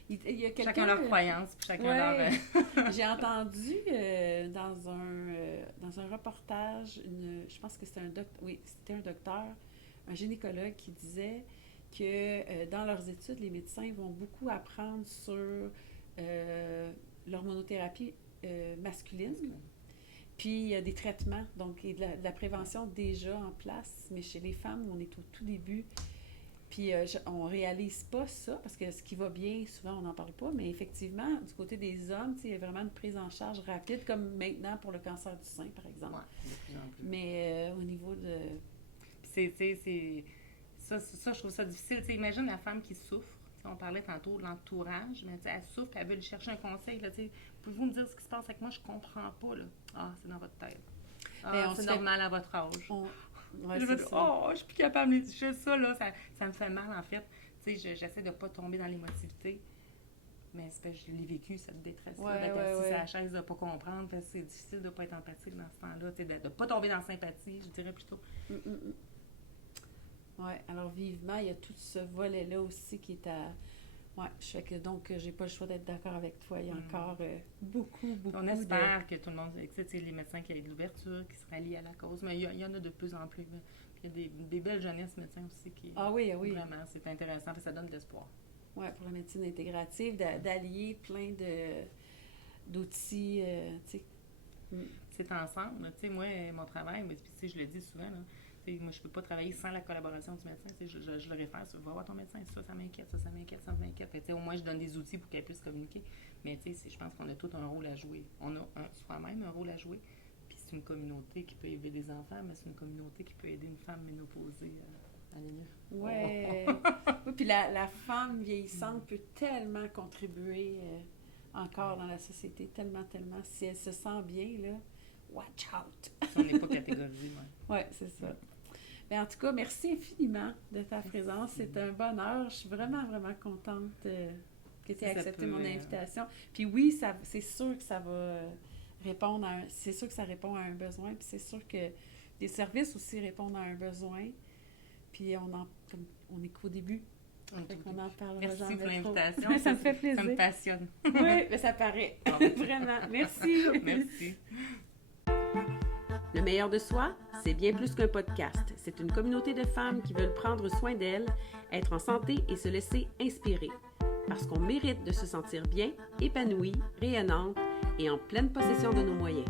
Il y a chacun leur croyance, puis chacun leur... J'ai entendu dans un reportage, je pense que c'était un docteur, un gynécologue qui disait que dans leurs études, les médecins vont beaucoup apprendre sur l'hormonothérapie masculine. Puis il y a des traitements, donc et de la prévention déjà en place, mais chez les femmes, on est au tout début. Puis on réalise pas ça, parce que ce qui va bien, souvent on n'en parle pas, mais effectivement, du côté des hommes, il y a vraiment une prise en charge rapide, comme maintenant pour le cancer du sein, par exemple. Oui, de plus en plus. Mais au niveau de... Ça, je trouve ça difficile. T'sais, imagine la femme qui souffre. On parlait tantôt de l'entourage, mais elle souffre, elle veut lui chercher un conseil. Là, pouvez-vous me dire ce qui se passe avec moi? Je comprends pas. Là. Ah, c'est dans votre tête. Ah, c'est normal à votre âge. Je suis plus capable de dire ça. Là, ça me fait mal, en fait. J'essaie de ne pas tomber dans l'émotivité. Mais je l'ai vécu, cette détresse-là, d'être assise à la chaise, de ne pas comprendre. C'est difficile de ne pas être empathique dans ce temps-là. De ne pas tomber dans la sympathie, je dirais plutôt. Oui, alors vivement, il y a tout ce volet-là aussi qui est à... Oui, j'ai pas le choix d'être d'accord avec toi. Il y a encore beaucoup On espère que tout le monde... les médecins qui aient de l'ouverture, qui se rallient à la cause, mais il y en a de plus en plus. Il y a des belles jeunesses médecins aussi qui... Ah oui. Vraiment, c'est intéressant, ça donne de l'espoir. Oui, pour la médecine intégrative, d'allier plein d'outils, C'est ensemble. Moi, mon travail, je le dis souvent, là, moi, je ne peux pas travailler sans la collaboration du médecin. Je le réfère, va voir ton médecin, ça m'inquiète, ça m'inquiète. Au moins, je donne des outils pour qu'elle puisse communiquer. Mais je pense qu'on a tout un rôle à jouer. On a soi-même un rôle à jouer. Puis c'est une communauté qui peut aider des enfants, mais c'est une communauté qui peut aider une femme ménopausée à aller mieux. Oui, puis la femme vieillissante peut tellement contribuer encore dans la société, tellement. Si elle se sent bien, là, watch out! On n'est pas catégorisé, Oui, c'est ça. Mais en tout cas, merci infiniment de ta présence. C'est un bonheur. Je suis vraiment, vraiment contente que tu aies accepté mon invitation. Puis oui, c'est sûr que ça va répondre c'est sûr que ça répond à un besoin. Puis c'est sûr que les services aussi répondent à un besoin. Puis on est qu'au début. On en parlera. Merci pour l'invitation. Ça me fait plaisir. Ça me passionne. Oui, mais ça paraît. Vraiment. Merci. Merci. Le meilleur de soi, c'est bien plus qu'un podcast. C'est une communauté de femmes qui veulent prendre soin d'elles, être en santé et se laisser inspirer. Parce qu'on mérite de se sentir bien, épanouie, rayonnante et en pleine possession de nos moyens.